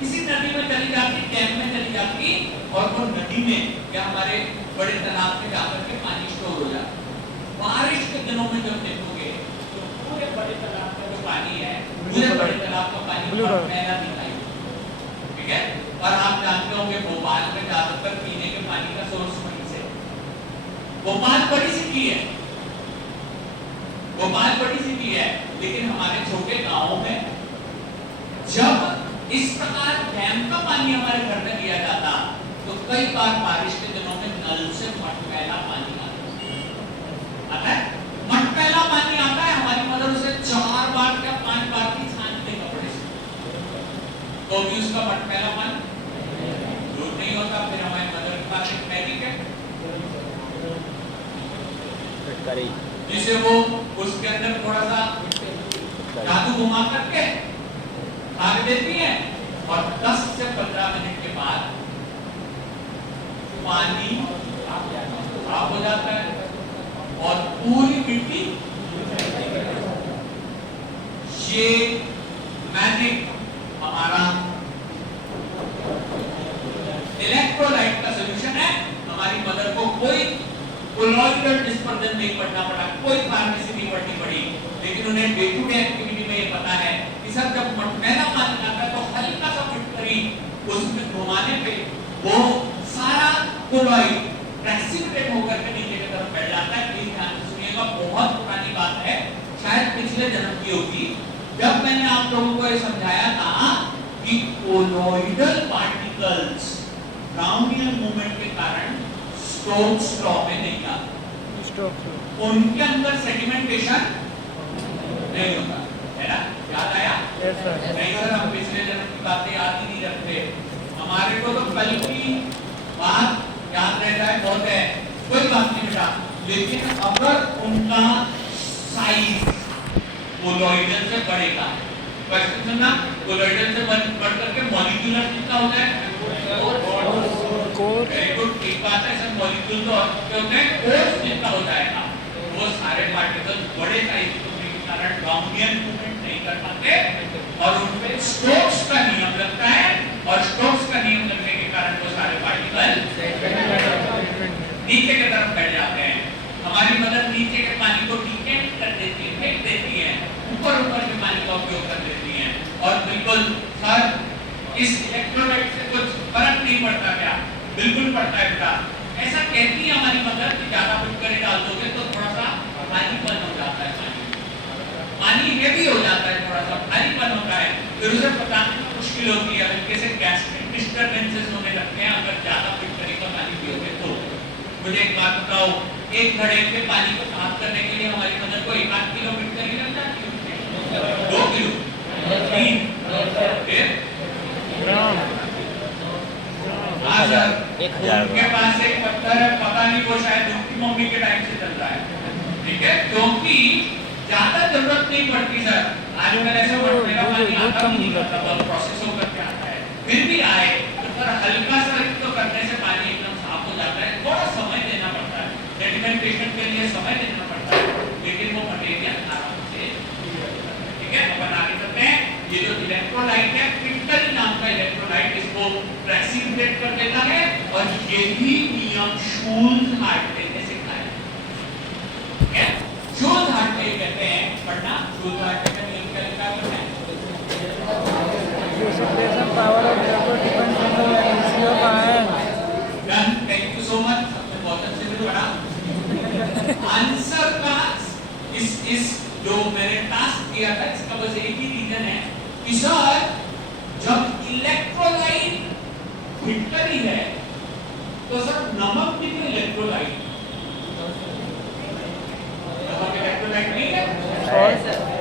किसी नदी में चली जाती, डैम में चली जाती, और वो नदी में या हमारे बड़े तालाब में जाकर के पानी स्टोर हो जाता है। बारिश के दिनों में जब देखोगे तो पूरे बड़े तालाब का जो पानी है, पूरे बड़े तालाब का पानी मैला दिखाई, ठीक है? और आप जानते होंगे भोपाल में ज्यादातर पीने के पानी का सोर्स वहीं से। भोपाल बड़ी सिटी है, भोपाल बड़ी सिटी है, लेकिन हमारे छोटे गांवों में जब इस प्रकार डैम का पानी हमारे घर में दिया जाता तो कई बार बारिश के दिनों में नल से मटमैला पानी आता है। मटमैला पानी आता है, हमारी मदर उसे 4 बार या 5 बार की छानते कपड़े से, तो भी उसका मटमैला पानी दूर नहीं होता। फिर हमारी मदर के पास एक मैजिक है जिसे वो उसके अंदर थोड़ा सा जादू घुमा करके डाल देती है, और 10 से 15 मिनट के बाद पानी साफ हो जाता है और पूरी मिट्टी। ये मैजिक हमारा इलेक्ट्रोलाइट का सॉल्यूशन है। हमारी मदर को कोई कोलॉइडल डिस्पर्जन नहीं पढ़ना पड़ा, कोई फार्मेसी नहीं पढ़नी पड़ी, लेकिन उन्हें डे टू डे एक्टिविटी में ये पता है कि सर जब मटमैला पानी आता है तो हल्का सा फिटकरी उसमें घुमाने पे वो सारा कोलॉइड प्रेसिपिटेट होकर के नीचे की तरफ बैठ जाता है। प्लीज ध्यान से सुनिएगा, बहुत पुरानी बात है, शायद पिछले जन्म की होगी, जब मैंने आप लोगों को ये समझाया था कि कोलॉइडल पार्टिकल्स ब्राउनियन मूवमेंट के कारण स्टोक्स लॉ में नहीं आते, उनके अंदर सेडिमेंटेशन नहीं होता है ना? याद आया? नहीं सर, हम पिछले जन्म की बातें याद ही नहीं रखते, हमारे को तो कल की बात याद रहता है बहुत है, कोई बात नहीं बेटा। लेकिन अगर उनका साइज कोलॉइडल से बढ़ेगा, क्वेश्चन सुनना, कोलॉइडल से बढ़ करके मॉलिक्यूलर कितना होता है? वेरी गुड, ठीक बात है सर, मॉलिक्यूल तो होते हैं, कोर्स जितना हो जाएगा वो सारे पार्टिकल बड़े साइज होने के कारण ब्राउनियन मूवमेंट नहीं कर पाते और उनपे स्टोक्स का नियम लगता है, और स्टोक्स का नियम लगने के कारण वो सारे पार्टिकल नीचे की तरफ बैठ जाते हैं। हमारी मदर नीचे के पानी नहीं पड़ता क्या? बिल्कुल पड़ता है बेटा। ऐसा कहती है हमारी मदर कि ज्यादा फिटकरी डाल दोगे तो थोड़ा सा भारीपन हो जाता है, पानी हेवी हो जाता है, थोड़ा सा भारीपन होता है, फिर उसे पचाने में मुश्किल होती है, हल्के से गैस्ट्रिक डिस्टर्बेंसेस होने लगते हैं अगर ज्यादा फिटकरी का पानी पियोगे तो। मुझे एक बात बताओ, एक घड़े पे पानी को साफ करने के लिए हमारी मदर को 1-8 किलो फिटकरी लग जाती है, 2 किलो, 3, फिर ग्राम हाँ सर, 1000 उनके पास एक पत्थर है, पता नहीं वो शायद उनकी मम्मी के टाइम से चल रहा है, ठीक है, क्योंकि ज्यादा जरूरत नहीं पड़ती सर। आजकल ऐसे मेरा पानी आता भी नहीं करता, तो प्रोसेस होकर के आता है, फिर भी आए तो सर हल्का सा तो करने से पानी एकदम साफ हो जाता है। थोड़ा समय देना पड़ता है, रेटिनल पेशेंट के लिए समय देना पड़ता है, लेकिन वो मटेरियल आराम से, ठीक है। अपन आगे चलते हैं। ये जो इलेक्ट्रोलाइट है, फिटकरी नाम का इलेक्ट्रोलाइट इसको प्रेसिपिटेट कर देता है, और यही नियम शूलहार्ट ने सिखाया, ठीक है। शूलहार्ट ने कहते हैं, पढ़ना, शूलहार्ट का नियम क्या लिखा है? Precipitation power of vapor depends on the valency of ion. Done, thank you so much, सबने बहुत अच्छे से पढ़ा। आंसर का इस जो मैंने टास्क किया था, इसका बस एक ही रीजन है कि सर जब इलेक्ट्रोलाइट फिटकरी है तो सर नमक भी तो इलेक्ट्रोलाइट, नमक इलेक्ट्रोलाइट नहीं है?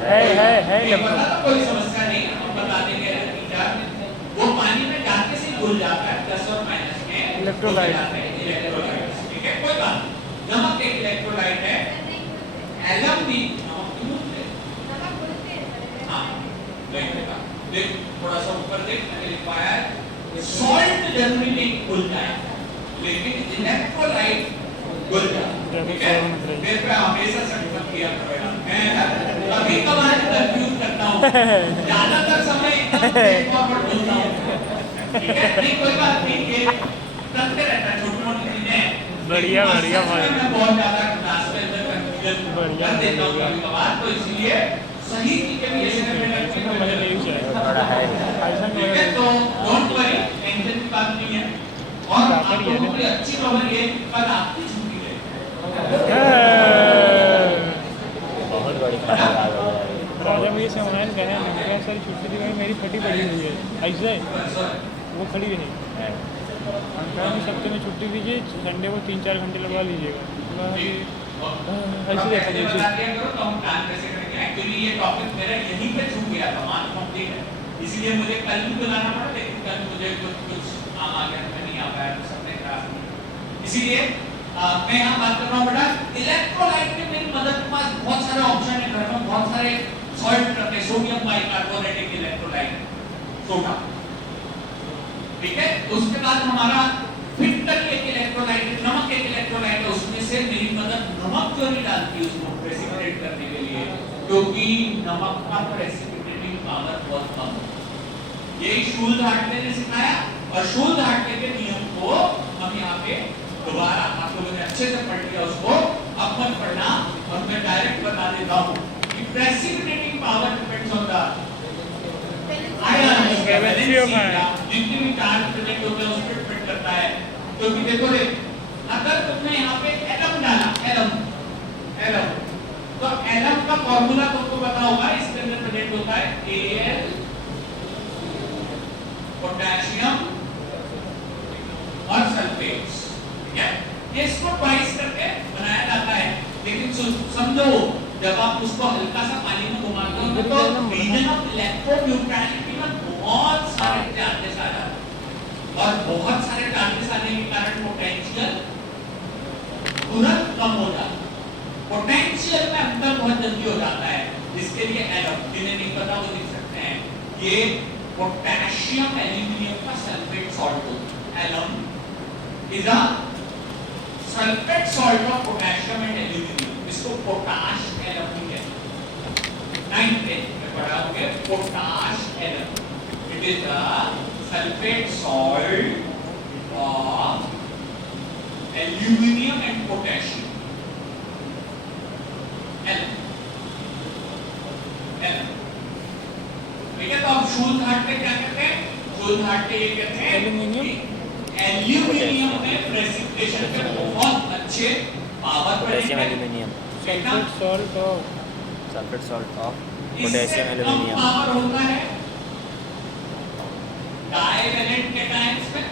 है ये बता तो कोई समस्या नहीं, हम बता देंगे टीचर। वो पानी में जाके से घुल जाता है, प्लस और माइनस में इलेक्ट्रोलाइट, ठीक है, कोई बात नहीं। नमक एक इलेक्ट्रोलाइट है, एलम भी नमक क्यों बोलते हैं? हाँ, देख थोड़ा सा ऊपर देख, मैंने लिखवाया है सॉल्ट जनरली नहीं घुलता है, लेकिन इलेक्ट्रोलाइट घुल जाता है, ठीक है। फिर मैं हमेशा संकल्प किया करूंगा, मैं कभी कभार कंफ्यूज करता हूँ, ज्यादातर समय एकदम फॉरवर्ड बोलता हूँ, ठीक है। नहीं कोई बात नहीं, ये करते रहता है, छोटी मोटी चीजें। बढ़िया बढ़िया भाई, मैं बहुत ज्यादा क्लास में अंदर कंफ्यूजन कर देता हूँ कभी कभार, तो इसलिए सही चीजें भी ऐसे करने लगती हूँ, थोड़ा है ठीक है। तो डोंट वरी, टेंशन की बात नहीं है। और आप लोगों की अच्छी खबर ये कल आपकी छुट्टी है, बहुत बड़ी खबर आ गई। राजा मुझे सामान गया नहीं, सर छुट्टी दी, मेरी फटी पड़ी हुई है ऐसे वो खड़ी रही। अंकल इस हफ्ते में छुट्टी दीजिए, संडे को 3-4 घंटे लगवा लीजिएगा, ऐसे देखा तो हम प्लान कैसे करेंगे। एक्चुअली ये टॉपिक मेरा यहीं पे छूट गया था, मान कंप्लीट है, इसलिए मुझे कल भी बुलाना पड़ा, लेकिन कल मुझे कुछ काम आ गया, मैं नहीं आ पाया, तो सबने क्लास में, इसीलिए मैं यहाँ बात कर रहा हूँ बेटा इलेक्ट्रोलाइट के। मेरी मदद के पास बहुत सारे ऑप्शन है, घर में बहुत सारे सॉल्ट रखते हैं, सोडियम बाइकार्बोनेट इलेक्ट्रोलाइट, सोडा, ठीक है। उसके बाद हमारा फिटकरी एक इलेक्ट्रोलाइट, नमक एक इलेक्ट्रोलाइट है, उसमें से मेरी मदद नमक क्यों नहीं डालती उसको प्रेसिपिटेट करने के लिए, क्योंकि नमक का प्रेसिपिटेटिंग पावर बहुत कम है। यही शूलहार्ट ने सिखाया, और शूलहार्ट के नियम को हम यहाँ पे दोबारा आप लोगों ने अच्छे से पढ़ लिया उसको, अब मत पढ़ना, और मैं डायरेक्ट बता देता हूँ कि precipitating power depends on the ion, जितनी भी चार्ज प्रेजेंट होते हैं उस पर डिपेंड करता है। क्योंकि देखो रे, अगर तुमने यहाँ पे एटम डाला, एटम, तो एटम का फॉर्मूला तुमको पता होगा, इसके अंदर प्रेजेंट होता है Al, पोटेशियम और सल्फेट्स, ठीक है। ये इसको ट्वाइस करके बनाया जाता है, लेकिन समझो जब आप उसको हल्का सा पानी में घुमाते हो तो रीजन ऑफ इलेक्ट्रोन्यूट्रलिटी में बहुत सारे चार्जेस आ जाते हैं, और बहुत सारे चार्जेस आने के कारण पोटेंशियल तुरंत कम हो जाता है, पोटेंशियल में अंतर बहुत जल्दी हो जाता है। इसके लिए एटम, जिन्हें नहीं पता वो लिख सकते हैं, ये पोटेशियम एल्यूमिनियम का सल्फेट सॉल्ट होता है। Alum is a sulphate salt of potassium and aluminium, इसको पोटाश एलम भी कहते हैं। 9th में पढ़ा होंगे potash alum, it is the sulphate salt of aluminium and potassium, alum, ठीक है। तो अब शूलहार्ट पे क्या कहते हैं, शूलहार्ट पे ये कहते हैं एल्यूमिनियम प्रेसिपिटेशन पे बहुत अच्छे पावर पोटेशियम बढ़ेंगे। Aluminium, sulphate salt of sulphate salt of इससे पोटेशियम कम एल्यूमिनियम, पावर होता है डाइवेलेंट कैटायंस में,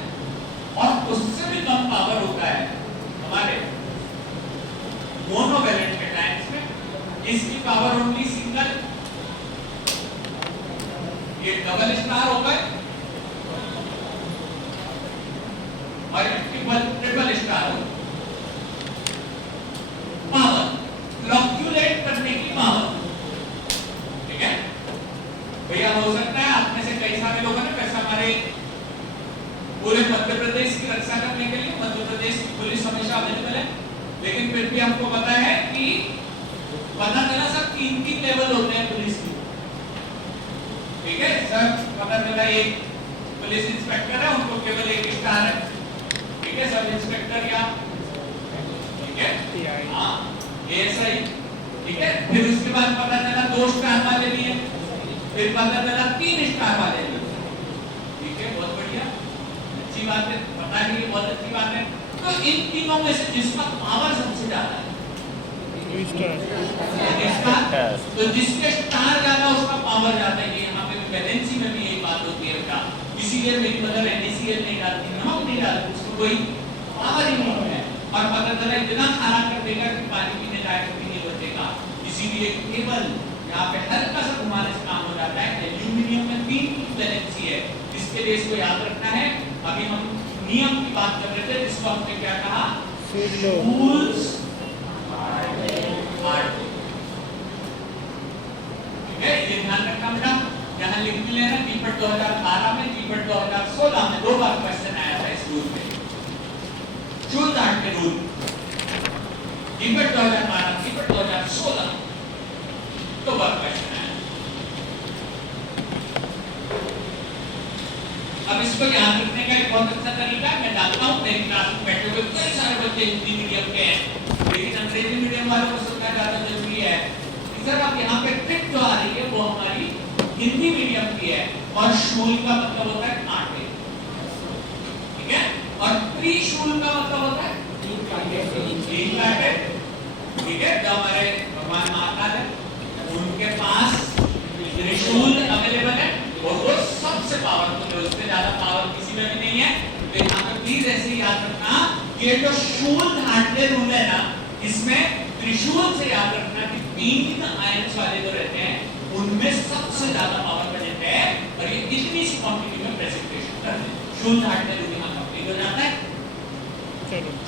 और उससे भी कम पावर होता है हमारे मोनोवेलेंट कैटायंस में। इसकी पावर ओनली सिंगल, ये डबल स्टार होगा और ट्रिपल स्टार होगा। पावर फ्लक्चुएट करने की पावर, ठीक है भैया। हो सकता है आप में से कई सारे लोगों ने, वैसे हमारे पूरे मध्य प्रदेश की रक्षा करने के लिए मध्य प्रदेश की पुलिस हमेशा अवेलेबल है, लेकिन फिर भी हमको पता है कि पता चला सर 3-3 लेवल होते हैं पुलिस की, ठीक है सर। पता चला एक पुलिस इंस्पेक्टर है, उनको केवल 1 स्टार है, ठीक है, सब इंस्पेक्टर या ठीक है हाँ एएसआई, ठीक है। फिर उसके बाद पता चला 2 स्टार वाले भी हैं, फिर पता चला 3 स्टार वाले भी, ठीक है, बहुत बढ़िया, अच्छी बात है, पता नहीं ये बहुत अच्छी बात है। तो इन तीनों में से जिसका पावर सबसे ज्यादा है स्टार, तो जिसके स्टार ज्यादा उसका पावर ज्यादा है। यहाँ पे बैलेंसी में भी यही बात होती है बेटा, इसीलिए मेरी मदर NaCl नहीं डालती, नमक नहीं डालती, उसको कोई पावर ही नहीं है, और पता चला इतना खाना कर देगा कि पानी पीने लायक भी नहीं बचेगा। इसीलिए केवल यहाँ पे हल्का सा घुमाने से काम हो जाता है। एल्यूमिनियम में 3 की बैलेंसी है, इसके लिए इसको याद रखना है। अभी हम नियम की बात कर रहे थे, जिसको हमने क्या कहा, रूल्स, ठीक है, ये ध्यान रखना बेटा। यहाँ लिख भी लेना, जीपट 2012 में, जीपट 2016 में 2 बार क्वेश्चन आया था इस रूल में, चूल दाट के रूल, जीपट 2012, जीपट 2016 2 बार क्वेश्चन आया। अब इसको याद रखने का एक बहुत अच्छा तरीका है, मैं जानता हूँ मेरी क्लास में बैठे हुए कई सारे बच्चे हिंदी मीडियम के हैं, लेकिन अंग्रेजी मीडियम वालों को समझना ज्यादा जरूरी है कि सर अब यहाँ पे ट्रिक जो आ रही है वो हमारी हिंदी मीडियम की है, और शूल का मतलब होता है कांटे, ठीक है, और त्रिशूल का मतलब होता है 3 कांटे, ठीक है। जो हमारे भगवान महाकाल है उनके पास त्रिशूल अवेलेबल है, और वो सबसे पावरफुल है, उससे ज्यादा पावर किसी में भी नहीं है। तो यहाँ पे प्लीज ऐसे याद रखना, ये जो शूल धाटले रूल है ना, इसमें त्रिशूल से याद रखना कि 3 आयंस वाले जो रहते हैं उनमें सबसे ज्यादा पावर बनेते हैं, और ये इतनी सी क्वांटिटी में प्रेसिपिटेशन करते हैं। शूल धाटले रूल यहाँ कंप्लीट हो जाता है।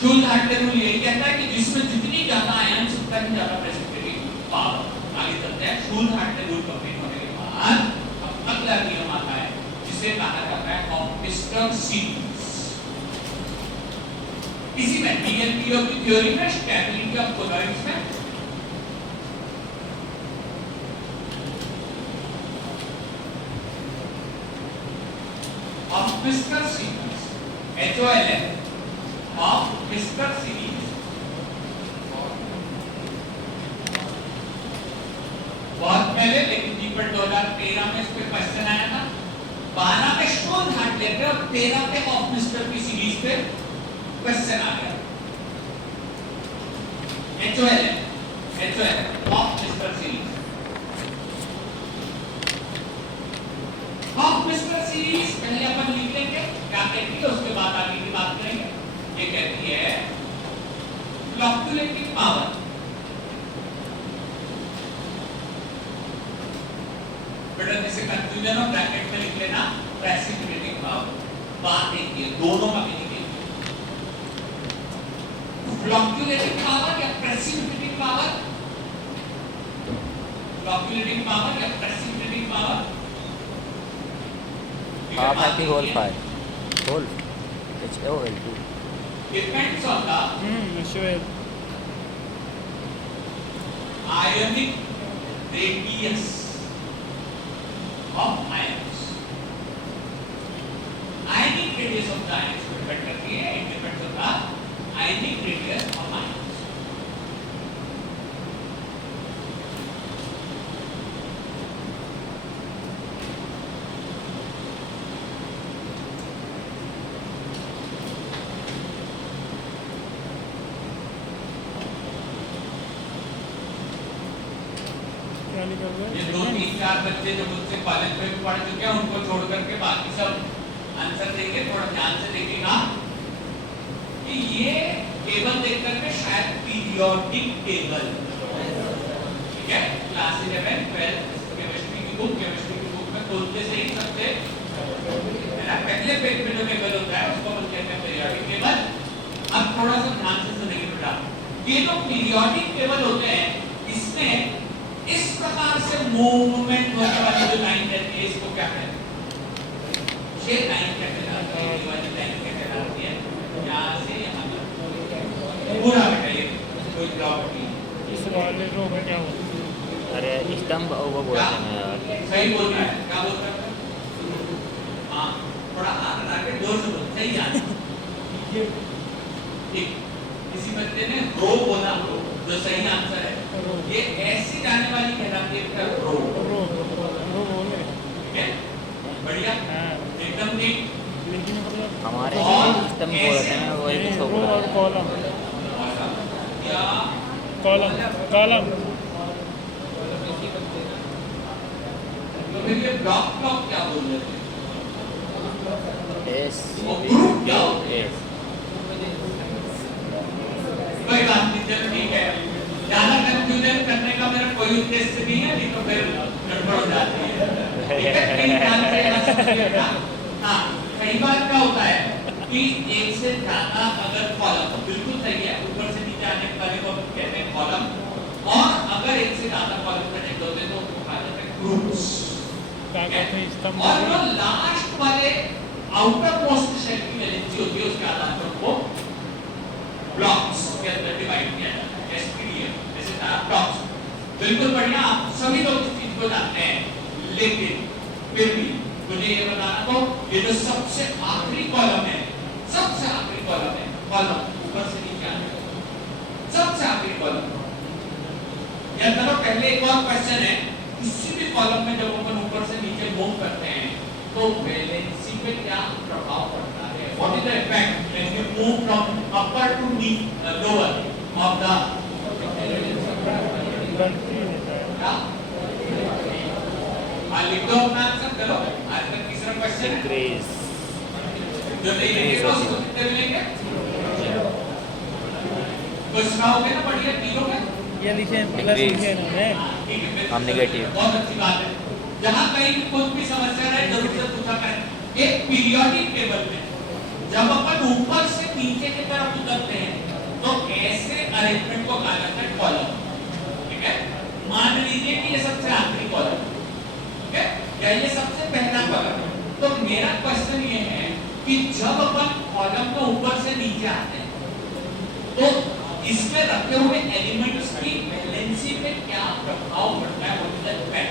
शूल धाटले रूल यही कहता है कि जिसमें जितनी ज्यादा आयंस उतना ही ज्यादा प्रेसिपिटेटिंग पावर आगे चलते हैं। शूल धाटले रूल कंप्लीट होने के बाद अगला नियम आता है जिसे कहा जाता है ऑप्टिस्टम सीरीज। इसी में डीएलपीओ की थ्योरी में स्टेबिलिटी ऑफ पोलराइड्स में ऑप्टिस्टम सीरीज HOLF ऑप्टिस्टम सीरीज बहुत पहले, लेकिन जीपट 2013 में इस पे क्वेश्चन आया था। 12 में शोध हाट लेते और 13 पे ऑफ मिस्टर की सीरीज पे क्वेश्चन आ गया। HOLF of mister series, of mister series पहले अपन लिख लेंगे क्या कहती है, उसके बाद आगे की बात करेंगे। ये कहती है फ्लक्चुएटिंग पावर, बेटा जैसे कंफ्यूजन हो ब्रैकेट में लिख लेना प्रेसिपिटेटिंग पावर। बात एक ही है, दोनों का मीनिंग एक है। फ्लक्चुएटिंग पावर या प्रेसिपिटेटिंग पावर, फ्लक्चुएटिंग पावर या precipitating power, half at the whole 5 whole HOL2 depends on the sure ionic radius of ions. Ionic radius of the ions को depend करती है, it depends on the ionic radius of ions. लिखा हुआ ये है 2-3-4 बच्चे जो मुझसे कॉलेज में भी पढ़ चुके हैं उनको छोड़ करके बाकी सब आंसर देंगे। थोड़ा ध्यान से देखिएगा कि ये टेबल देख करके शायद पीरियोडिक टेबल, ठीक है, क्लास 11 12 केमिस्ट्री की बुक में खोलते से ही सबसे है ना पहले पेज में जो टेबल होता है उसको हम कहते हैं पीरियोडिक टेबल। अब थोड़ा सा ध्यान से सुनिए बेटा, ये जो पीरियोडिक टेबल होते हैं इसमें इस प्रकार से मूवमेंट होने वाली जो लाइन रहती है इसको क्या कहते हैं? ये लाइन क्या कहलाती है? ये वाली लाइन क्या कहलाती है? यहाँ से यहाँ तक पूरा बताइए, कोई ब्लॉक नहीं। इस वाले रो में क्या होता है? अरे स्तंभ वो बोलते हैं यार। सही बोल रहा है, क्या बोल रहा है? हाँ, थोड़ा हाथ लगा के जोर से बोल, सही याद। ठीक, किसी बच्चे ने रो बोला जो सही आंसर है, ये ऐसी जाने वाली कहलाती है क्या? रो। रो बोल रहे हैं। ठीक है, बढ़िया, हाँ। एकदम ठीक। लेकिन मतलब हमारे और स्तंभ बोलते हैं वो एक रो छोकरा और है। कॉलम या कॉलम तो फिर ये ब्लॉक क्या बोल रहे थे? एस वो ग्रुप क्या होते हैं? एस कोई बात नहीं, चलो ठीक है, ज्यादा कंफ्यूजन करने का मेरा कोई उद्देश्य नहीं है, नहीं तो फिर गड़बड़ हो जाती है। ठीक है, ठीक ध्यान से यहाँ समझिएगा। हाँ, कई बार क्या होता है कि एक से ज्यादा अगर कॉलम, बिल्कुल सही है, ऊपर से नीचे आने वाले को कहते हैं कॉलम, और अगर एक से ज्यादा कॉलम कनेक्ट होते हैं तो उसको कहा जाता है ग्रुप्स। क्या कहते हैं स्तंभ और जो लास्ट वाले आउटर मोस्ट शेल की वैलेंसी होती है उसके आधार पर वो ब्लॉक्स के अंदर डिवाइड किया जाता है। एसपीडीएम जैसे था ब्लॉक्स, बिल्कुल बढ़िया, आप सभी लोग इस चीज को जानते हैं, लेकिन फिर भी मुझे ये बताना तो ये जो सबसे आखिरी कॉलम है, सबसे आखिरी कॉलम है, कॉलम ऊपर से नीचे आने वाला सबसे आखिरी कॉलम। या चलो पहले एक और क्वेश्चन है, किसी भी कॉलम में जब अपन ऊपर से नीचे मूव करते हैं तो वैलेंसी पे क्या प्रभाव पड़ता है? What is the effect when you move from upper two lower of the बनती है लिख दो अपना आंसर, चलो आज का तीसरा क्वेश्चन है ग्रेस जो नहीं लिखेगा उसको कितने मिलेंगे? तो सुनाओगे ना, बढ़िया तीनों ये लिखे प्लस लिखे ना है हम नेगेटिव। बहुत अच्छी बात है, जहाँ कहीं कुछ भी समस्या रहे जरूर से पूछा करें। एक पीरियोडिक टेबल में जब अपन ऊपर से नीचे की तरफ उतरते हैं तो ऐसे अरेंजमेंट को कहा जाता है कॉलम। ठीक है, मान लीजिए कि ये सबसे आखिरी कॉलम, ठीक है, या ये सबसे पहला कॉलम है, तो मेरा क्वेश्चन ये है कि जब अपन कॉलम को ऊपर से नीचे आते हैं तो इसमें रखे हुए एलिमेंट्स की वैलेंसी पे क्या प्रभाव पड़ता है?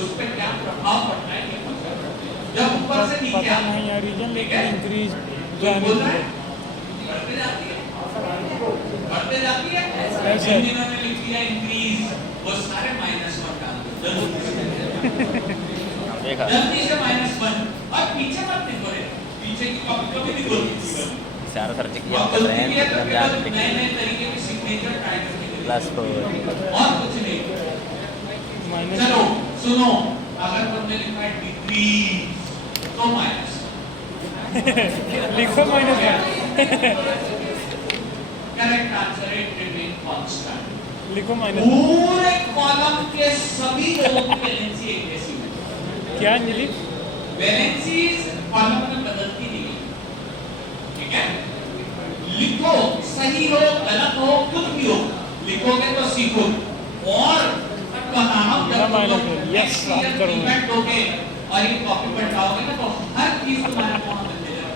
उस पे क्या प्रभाव पड़ता है ये जब ऊपर से नीचे पता आते नहीं हैं? यार रीजन ठीक लेकिन है, इंक्रीज कोई बोल रहा है? जाने बढ़ते जाती है, बढ़ते जाती है। ऐसे। जिन जिन्होंने लिख दिया इंक्रीज वो सारे -1 डाल दो जल्दी से, देखा जल्दी से -1, और पीछे मत लिखो रे, पीछे की कॉपी को भी नहीं बोलती सारा सर्च किया और कर गलती रहे की है हैं तो मतलब याद केवल लिख नए-नए तरीके की सिग्नेचर ट्राई करने के लिए, +4 और कुछ नहीं। माइनस चलो सुनो, अगर तुमने लिखा है डिक्रीज तो माइनस, लिखो माइनस करेक्ट आंसर है रिमेन कांस्टेंट। लिखो माइनस पूरे कॉलम के सभी लोगों की वैलेंसी एक जैसी है। क्या अंजलि वैलेंसीज कॉलम में बदलती नहीं है। ठीक है, लिखो, सही हो गलत हो कुछ भी हो, लिखोगे तो सीखो। और बता रहा हूं जब तुम लोग यस करूंगा इवेंट होगे और ये कॉपी पढ़ाओगे ना तो हर चीज तुम्हारे वहां मिल जाएगा।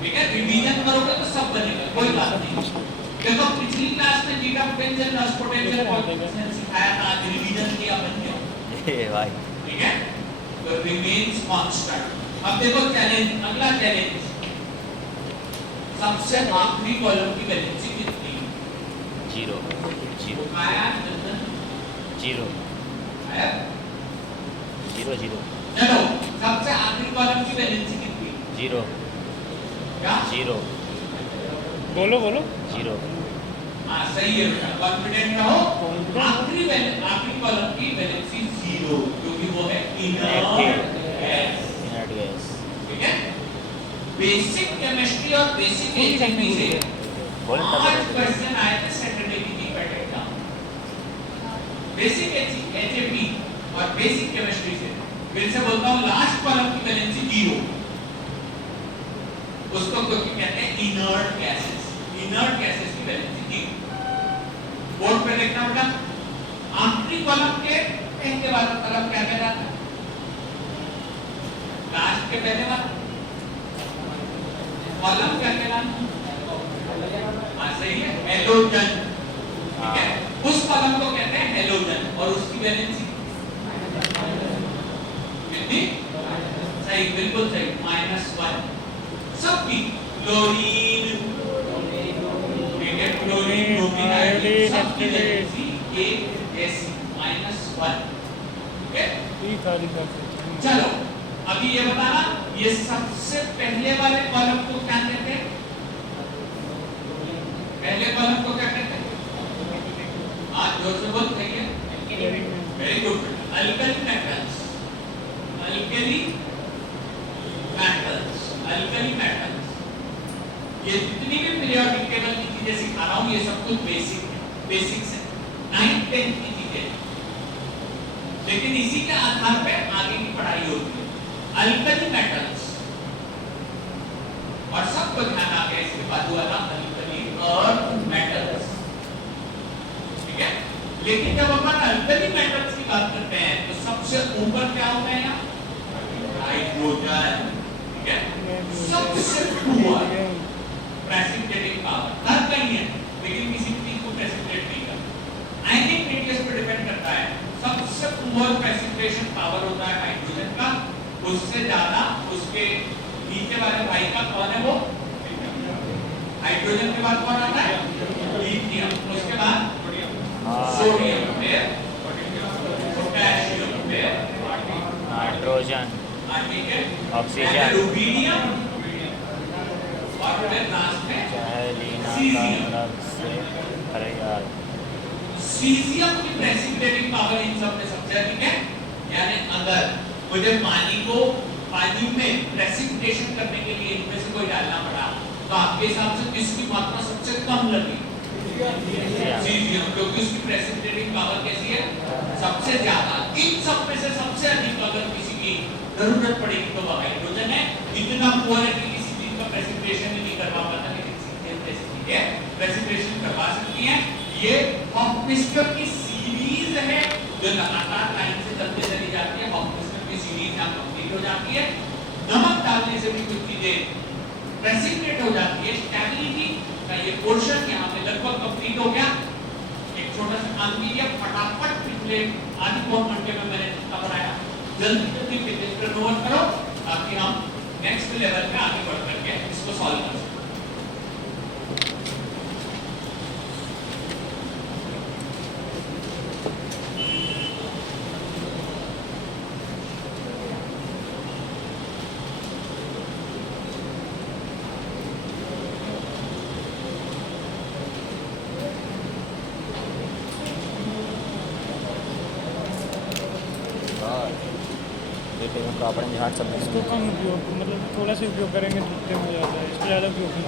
ठीक है, रिवीजन करोगे तो सब बनेगा, कोई बात नहीं। देखो पिछली क्लास में जीटा पोटेंशियल नॉस पोटेंशियल कोएफिशिएंट सिखाया था, आज रिवीजन किया बन गया। ए भाई ठीक है, तो रिमेन्स कांस्टेंट। अब देखो चैलेंज, अगला चैलेंज, सबसे आखिरी कॉलम की वैलेंसी कितनी है? 0 0 आया चंदन? 0 आया? 0 0 चलो, सबसे आखिरी कॉलम की वैलेंसी कितनी है? 0 क्या? 0 बोलो बोलो 0 हाँ सही है बेटा, कॉन्फिडेंट रहो। Confident हो। आखिरी कॉलम की वैलेंसी 0 क्योंकि वो है इनर्ट गैस। Inert gas. ठीक है, बेसिक केमिस्ट्री और बेसिक एचएपी से बोल 5 क्वेश्चन आए थे सैटरडे की जीपैट एग्जाम। बेसिक एचएपी और बेसिक केमिस्ट्री से फिर से बोलता हूँ, लास्ट कॉलम की वैलेंसी 0, उसको क्योंकि कहते हैं इनर्ट गैसेस। इनर्ट गैसेस की वैलेंसी 0। बोर्ड पे देखना बेटा, आखिरी कॉलम के पहले वाला तरफ क्या कह रहा था, लास्ट के पहले वाला कॉलम क्या कह रहा था, हाँ सही है, हेलोजन। ठीक है, उस कॉलम को कहते हैं हेलोजन और उसकी वैलेंसी कितनी, सही, बिल्कुल सही, -1। सबकी क्लोरीन, ठीक है, क्लोरीन, ब्रोमीन, आयोडीन, सबकी वैलेंसी एक जैसी, -1। ठीक है, ठीक है। चलो अभी ये बताना, ये सबसे पहले वाले कॉलम को क्या कहते हैं, पहले कॉलम को क्या कहते हैं, आज जोर से बोल, सही है, very good. Alkali metals, alkali metals, alkali metals, ये जितनी भी पीरियोडिक टेबल की चीजें सिखा रहा हूं ये सब कुछ बेसिक है, बेसिक्स है, 9th 10th की चीजें, लेकिन इसी के आधार पे आगे की पढ़ाई होती है। अल्कली मेटल्स, और सबको ध्यान आ गया इसके बाजू वाला अल्कली अर्थ मेटल्स। ठीक है, लेकिन जब अपन अल्कली मेटल्स की बात करते हैं तो सबसे ऊपर क्या होता है यहाँ, हाइड्रोजन। ठीक है, सबसे पुअर प्रेसिपिटेटिंग पावर हर कहीं है, लेकिन किसी चीज को प्रेसिपिटेट नहीं करता। आयनिक रेडियस पर डिपेंड करता है, सबसे पुअर प्रेसिपिटेशन पावर होता है हाइड्रोजन का, उससे ज्यादा उसके नीचे वाले भाई का कौन है, वो हाइड्रोजन के बाद कौन आता है, लिथियम, उसके बाद सोडियम, फिर पोटेशियम, फिर नाइट्रोजन, ठीक है, ऑक्सीजन, रूबीडियम, और फिर लास्ट में सीजियम। सीजियम की प्रेसिपिटेटिंग पावर इन सब में सबसे अधिक है। यानी अगर मुझे पानी में प्रेसिपिटेशन करने के लिए इनमें से कोई डालना पड़ा तो आपके हिसाब से किसकी मात्रा सबसे कम लगी, सीजियम, क्योंकि उसकी प्रेसिपिटेटिंग पावर कैसी है, सबसे ज्यादा। इन सब में से सबसे अधिक अगर किसी की जरूरत पड़ेगी तो वह हाइड्रोजन है। इतना पुअर है कि किसी चीज का प्रेसिपिटेशन ही नहीं करवा पाता, लेकिन सीजियम जैसी चीजें प्रेसिपिटेशन करवा सकती है। ये हॉफमिस्टर की सीरीज है जो लगातार लाइन से चलते चली जाती है। हॉफमिस्टर की सीरीज यहाँ कंप्लीट हो जाती है। नमक डालने से भी कुछ चीजें प्रेसिपिटेट हो जाती है। स्टेबिलिटी का ये पोर्शन यहाँ पे लगभग कंप्लीट हो गया। एक छोटा सा काम कीजिए, फटाफट पिछले आधे पौन घंटे में मैंने जितना बनाया जल्दी जल्दी पेजेस पर नोट करो ताकि हम नेक्स्ट लेवल पे आगे बढ़ करके इसको सॉल्व कर सकें। तो अपने बिहार सब इसको कम उपयोग, मतलब थोड़ा सा उपयोग करेंगे तो उत्तम हो जाता है, इसको ज़्यादा उपयोग नहीं।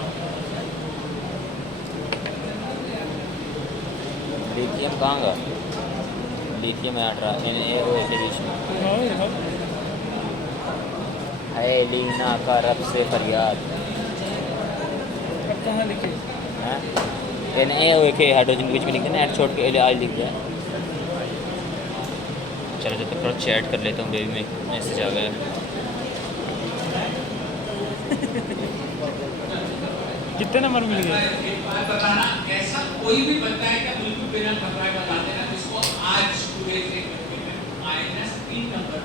लिथियम कहाँ का, लिथियम NaOH के बीच में है लीना का रब से फरियाद। अब कहाँ लिखे हैं NaOH के हाइड्रोजन के बीच में लिख देना, छोड़ के LI लिख दिया। चलो जब तक थोड़ा चैट कर लेता हूँ, बेबी में मैसेज आ गया। कितने नंबर मिल गए? बताना, ऐसा कोई भी बच्चा है क्या बिल्कुल बिना घबराए बता देना जिसको आज पूरे से -3 नंबर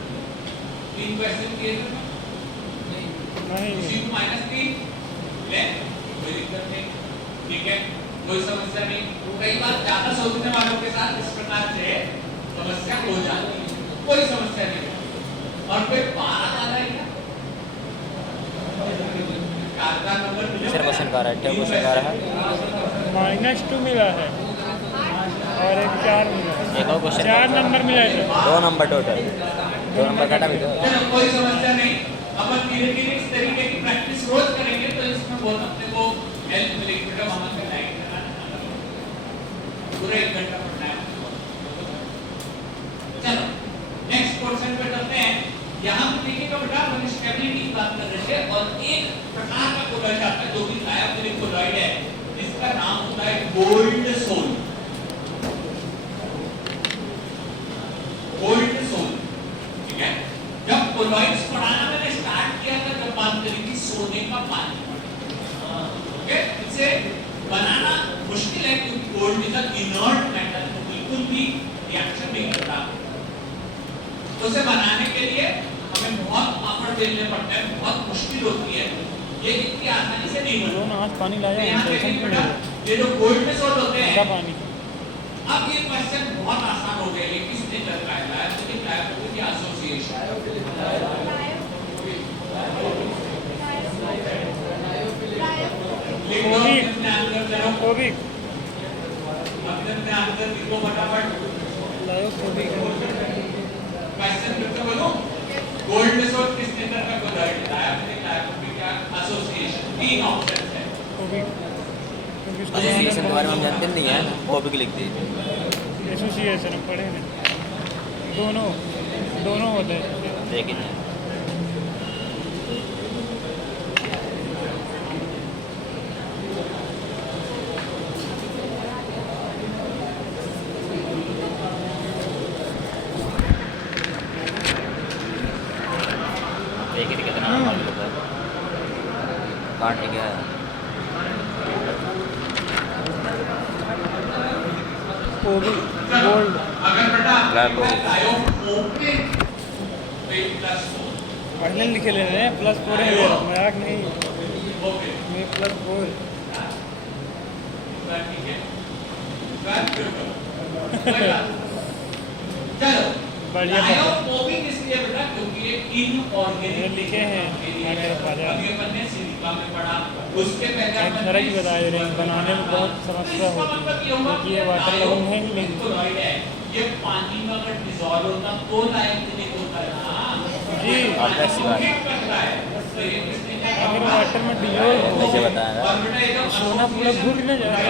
3 क्वेश्चन किए थे नहीं किसी को -3 ले, कोई दिक्कत नहीं। ठीक है, कोई समस्या नहीं। कई बार ज्यादा सोचने वालों के साथ इस प्रकार से समस्या हो जाती है, कोई समस्या नहीं। और फिर 12 आ रहा है क्या, तीसरा क्वेश्चन का रहा है, 8 क्वेश्चन का रहा है। -2 मिला है और एक 4 मिला है। एक और क्वेश्चन 4 नंबर मिला है। 2 नंबर टोटल 2 नंबर काटा भी दो चलो कोई समस्या नहीं। अपन धीरे धीरे इस तरीके की प्रैक्टिस रोज करेंगे तो इसमें बहुत अपने को हेल्प मिलेगी। बेटा वहां पे लाइट पूरा 1 घंटा पढ़ना है। चलो नेक्स्ट क्वेश्चन पे चलते हैं। यहाँ पे देखिएगा बेटा अपन स्टेबिलिटी की बात कर रहे थे और एक प्रकार का कोलॉइड आता है जो कि डायफिलिक कोलॉइड है जिसका नाम होता है गोल्ड सोल। गोल्ड सोल ठीक है। जब कोलॉइड्स पढ़ाना मैंने स्टार्ट किया था तब बात करी थी सोने का पानी। ओके इसे बनाना मुश्किल है क्योंकि gold is a inert metal बिल्कुल भी रिएक्शन नहीं करता। उसे बनाने के लिए हमें बहुत पापड़ बेलने पड़ते हैं बहुत मुश्किल होती है। ये इतनी आसानी से नहीं बनता। दोनों हाथ पानी लाया यहाँ पे टेंशन बेटा ये जो गोल्ड में सोल होते हैं पानी अब ये क्वेश्चन बहुत आसान हो गया। ये किसने करता है डायफिलिक डायफिलिक एसोसिएशन कोबिक अपने आंसर लिखो फटाफट। कोबिक क्वेश्चन फिर से बोलो। गोल्ड में सोल किसने करता है कोलॉइड डायफिलिक डायफिलिक एसोसिएशन। 3 ऑप्शंस है। कोबिक एसोसिएशन के बारे में हम जानते नहीं है वो भी लिख दीजिए। एसोसिएशन हम पढ़े हैं दोनों होते हैं। देखिए देखिए कितना नंबर होता है काट गया है। कोबिक गोल्ड अगर बेटा ब्लैक हो पढ़ने लिखे ले रहे हैं +4 है मेरा मजाक नहीं ओके मैं +4 ठीक है चलो बढ़िया लायोफोबिक इसलिए बेटा क्योंकि ये इनऑर्गेनिक लिखे हैं अभी अपन ने सिलिका में पढ़ा उसके पहले अपन तरह की बताए रहे हैं बनाने में बहुत समस्या होती है क्योंकि ये वाटर लगन है ही नहीं। कोलॉइड है ये पानी में अगर डिसॉल्व होता तो लायोफिलिक होता है ना जी ऑब्वियस सी बात अगर वाटर में डिजोल्व हो मुझे बताया और बेटा ये जो सोना पूरा घुल न जाए।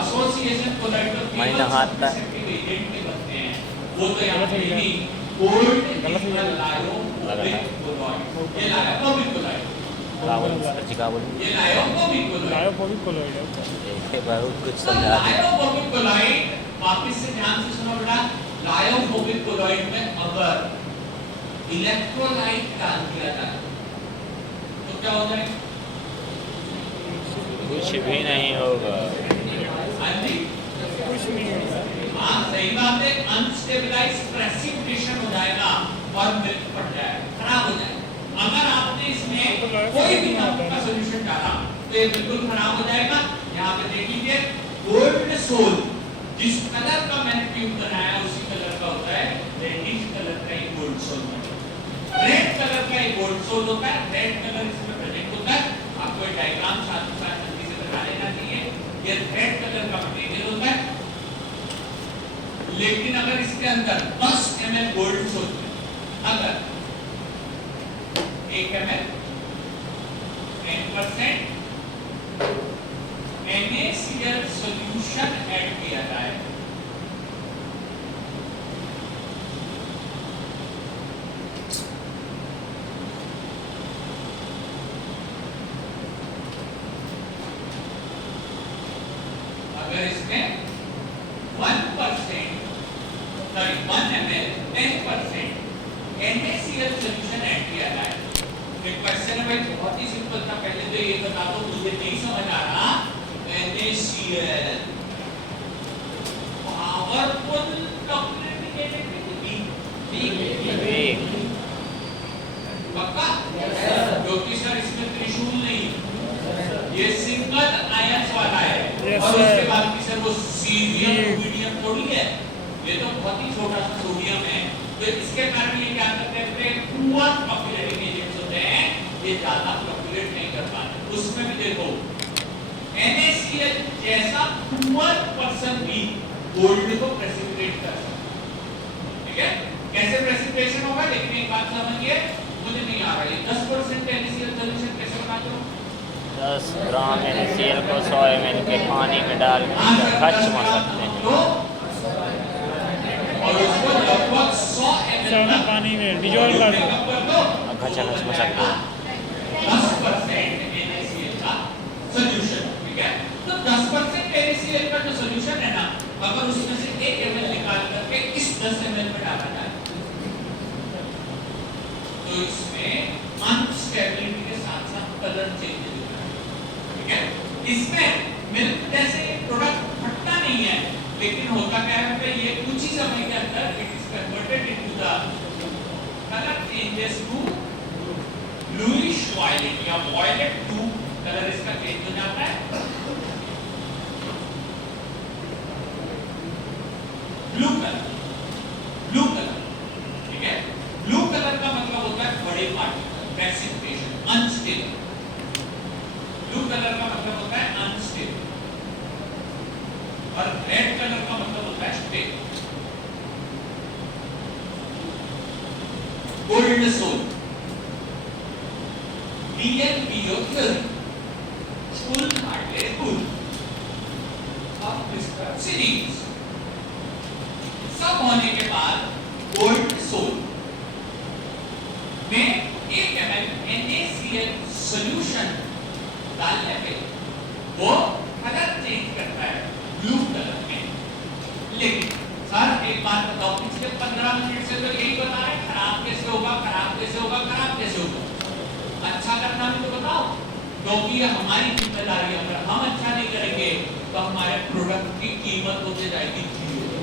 एसोसिएशन कोलॉइड का मैं नहाता एजेंट के बनते हैं वो तो यहाँ पे नहीं गोल्ड गलत हो गया। ये लायोफोबिक कोलॉइड काबुल सच्ची काबुल ये लायोफोबिक कोलॉइड लायोफोबिक कोलॉइड है ये बहुत कुछ समझा दिया। लायोफोबिक कोलॉइड वापस से ध्यान से सुनो बेटा। लायोफोबिक कोलॉइड में अगर इलेक्ट्रोलाइट डाल दिया जाए तो क्या हो जाएगा? कुछ भी नहीं होगा। हाँ जी कुछ नहीं होगा। हाँ सही बात है। अनस्टेबलाइज प्रेसिपिटेशन हो जाएगा और मिल्क फट जाएगा खराब हो जाएगा। अगर आपने इसमें कोई भी नाम का सॉल्यूशन डाला तो ये बिल्कुल खराब हो जाएगा। यहाँ पे देख लीजिए गोल्ड सोल जिस कलर का मैंने ट्यूब बनाया उसी कलर का होता है। रेडिश कलर का ही गोल्ड सोल होता है। रेड कलर का ही गोल्ड सोल होता है। रेड कलर इसमें प्रेजेंट होता है। आपको एक डायग्राम साथ ही साथ जल्दी से बना लेना चाहिए। ये रेड कलर का मटेरियल होता है। लेकिन अगर इसके अंदर 10 ml गोल्ड सोल अगर 1 ml 10% NaCl सॉल्यूशन ऐड किया जाए अगर इसमें 1% sorry 1 ml 10% NaCl solution add किया जाए। एक क्वेश्चन है भाई बहुत ही सिंपल था। पहले तो ये बता दो मुझे नहीं समझ आ रहा NaCl पावरफुल टॉक्सिसिटी पक्का क्योंकि सर इसमें त्रिशूल नहीं ये सिंगल आयंस वाला है। Yes, और sir. उसके बाद की सर वो सीरियम रूबिडियम थोड़ी है। ये तो बहुत ही छोटा सा सोडियम है। तो इसके कारण ये क्या करते हैं पुअर फ्लोक्युलेटिंग एजेंट्स होते हैं। ये ज्यादा फ्लोक्युलेट नहीं कर पाते। उसमें भी देखो NaCl जैसा पुअर पर्सन भी गोल्ड को प्रेसिपिटेट कर सकता है। ठीक है, कैसे प्रेसिपिटेशन होगा? लेकिन एक बात समझिए, मुझे नहीं आ रहा है 10% NaCl सॉल्यूशन कैसे बनाते हो? 10 ग्राम NaCl को 100 ml के पानी में डाल कर खच्चमा सकते हैं। तो और उसको लगभग 100 ml पानी में डिजोल्व कर दो, खच्चा खच्चमा सकते हैं। 10% NaCl का सॉल्यूशन। ठीक है, तो 10% NaCl का जो सॉल्यूशन है ना, अगर उसमें से 1 ml निकाल करके इस 10 ml में डाला जाए तो इसमें अनस्टेबिलिटी के साथ साथ कलर चेंज हो रहा है। ठीक है, इसमें मिल्क जैसे प्रोडक्ट फटता नहीं है, लेकिन होता क्या है कि ये कुछ ही समय के अंदर it is converted into the colour changes to bluish violet या वायलेट टू कलर इसका चेंज हो जाता है ब्लू कलर। ब्लू कलर, ठीक है, ब्लू कलर का मतलब होता है बड़े particle, precipitation, unstable. Blue colour का मतलब होता है अनस्टेबल और रेड कलर का मतलब होता है stable. Gold sol DNPO theory, full hardware tool of CRISPR series। सब होने के बाद गोल्ड सोल में 1 ml NaCl सॉल्यूशन डालने पे वो कलर चेंज करता है ब्लू कलर में। लेकिन सर एक बात बताओ, पिछले 15 मिनट से तो यही बता रहे खराब कैसे होगा, खराब कैसे होगा, खराब कैसे होगा। अच्छा करना भी तो बताओ, क्योंकि ये हमारी जिम्मेदारी है। अगर हम अच्छा नहीं करेंगे तो हमारे प्रोडक्ट की कीमत होते जाएगी जीरो।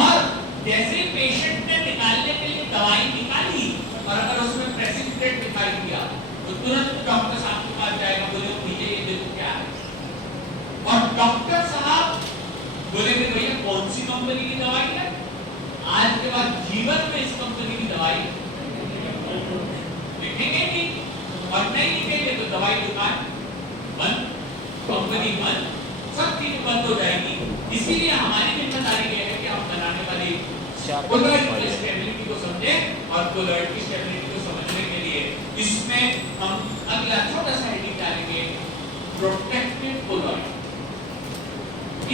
और जैसे पेशेंट ने निकालने के लिए दवाई निकाली और अगर उसमें प्रेसिपिटेट दिखाई दिया तो तुरंत डॉक्टर साहब के पास जाएगा, बोले मुझे ये देखो क्या है, और डॉक्टर साहब बोलेंगे भैया कौन सी कंपनी की दवाई है, आज के बाद जीवन में इस कंपनी की दवाई लिखेंगे नहीं, और नहीं लिखेंगे तो दवाई दुकान बंद, कंपनी बंद, सब चीज बंद हो जाएगी। इसीलिए हमारी जिम्मेदारी ये है कि हम बनाने वाली कोलॉइड की स्टेबिलिटी को समझें, और कोलॉइड की स्टेबिलिटी को समझने के लिए इसमें हम अगला छोटा सा हेडिंग डालेंगे, प्रोटेक्टिव कोलॉइड।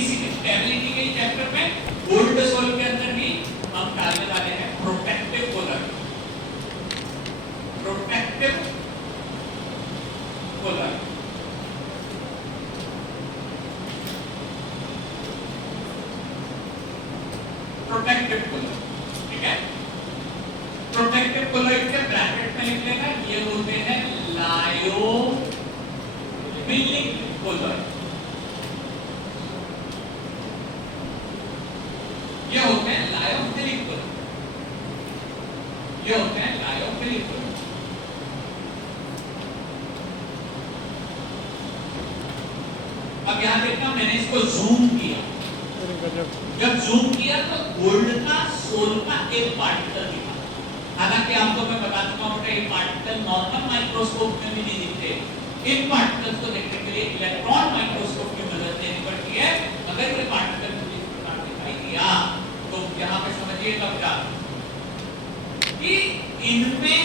इसी स्टेबिलिटी के चैप्टर में गोल्ड सोल के अंदर भी हम डालने वाले हैं protective colloid. Protective colloid, protective colloid, ठीक है। प्रोटेक्टिव कोलॉइड के ब्रैकेट में लिख लेना, ये होते हैं लायोफिलिक कोलॉइड। ये होते हैं लायोफिलिक कोलॉइड, ये होते हैं लायोफिलिक कोलॉइड। अब यहां देखना, मैंने इसको जूम किया, जब जूम किया तो गोल्ड का सोल का एक पार्टिकल दिखा। हालांकि आपको मैं बता चुका हूं कि ये पार्टिकल नॉर्मल माइक्रोस्कोप में भी नहीं दिखते। इन पार्टिकल्स को देखने के लिए इलेक्ट्रॉन माइक्रोस्कोप की मदद लेनी पड़ती है। अगर ये पार्टिकल मुझे इस प्रकार दिखाई दिया तो यहाँ पे समझिएगा क्या कि इनमें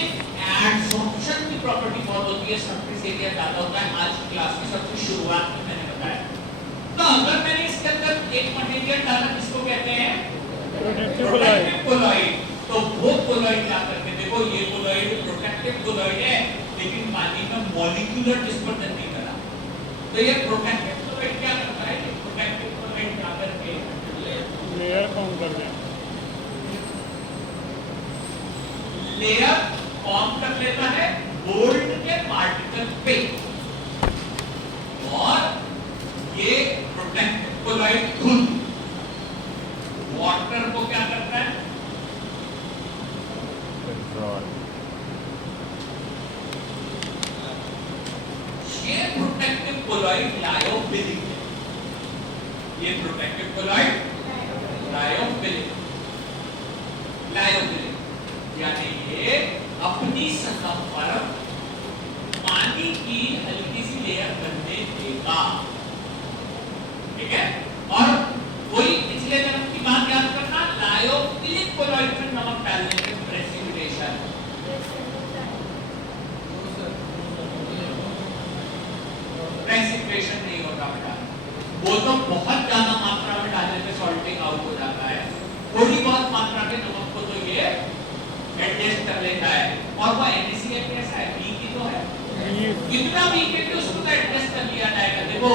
एडसॉर्प्शन की प्रॉपर्टी बहुत होती है, सरफेस एरिया ज्यादा होता है। आज की क्लास में सबसे शुरुआत में मैंने बताया। तो अगर मैंने इसके अंदर एक मटेरियल डाला जिसको कहते हैं प्रोटेक्टिव कोलॉइड, तो वो कोलॉइड क्या करके देखो, ये कोलॉइड प्रोटेक्टिव कोलॉइड है, लेकिन पानी में मॉलिक्यूलर डिस्पर्जन नहीं करा। तो ये प्रोटेक्टिव कोलॉइड क्या करता है, प्रोटेक्टिव कोलॉइड क्या करके लेयर फॉर्म कर दे, लेयर फॉर्म कर लेता है गोल्ड के पार्टिकल पे, और ये प्रोटेक्टिव कोलॉइड खुद वाटर को क्या करता है, कंट्रोल। ये प्रोटेक्टिव कोलॉइड लायोफिलिक है, ये प्रोटेक्टिव कोलॉइड लायोफिलिक, लायोफिलिक यानी ये अपनी सतह पर पानी की हल्की सी लेयर बनने देगा। हाँ, ठीक है। और कोई पिछले जन्म की बात याद करना, लायोफिलिक कोलॉइड में नमक डालने के प्रेसिपिटेशन, प्रेसिपिटेशन नहीं होता बेटा, वो तो बहुत ज्यादा मात्रा में डालने पे सॉल्टिंग आउट हो जाता है। थोड़ी बहुत मात्रा के नमक को तो ये एडजस्ट कर लेता है। और वो NaCl कैसा है, वीक ही तो है, कितना वीक है कि उसको तो एडजस्ट कर लिया जाएगा। देखो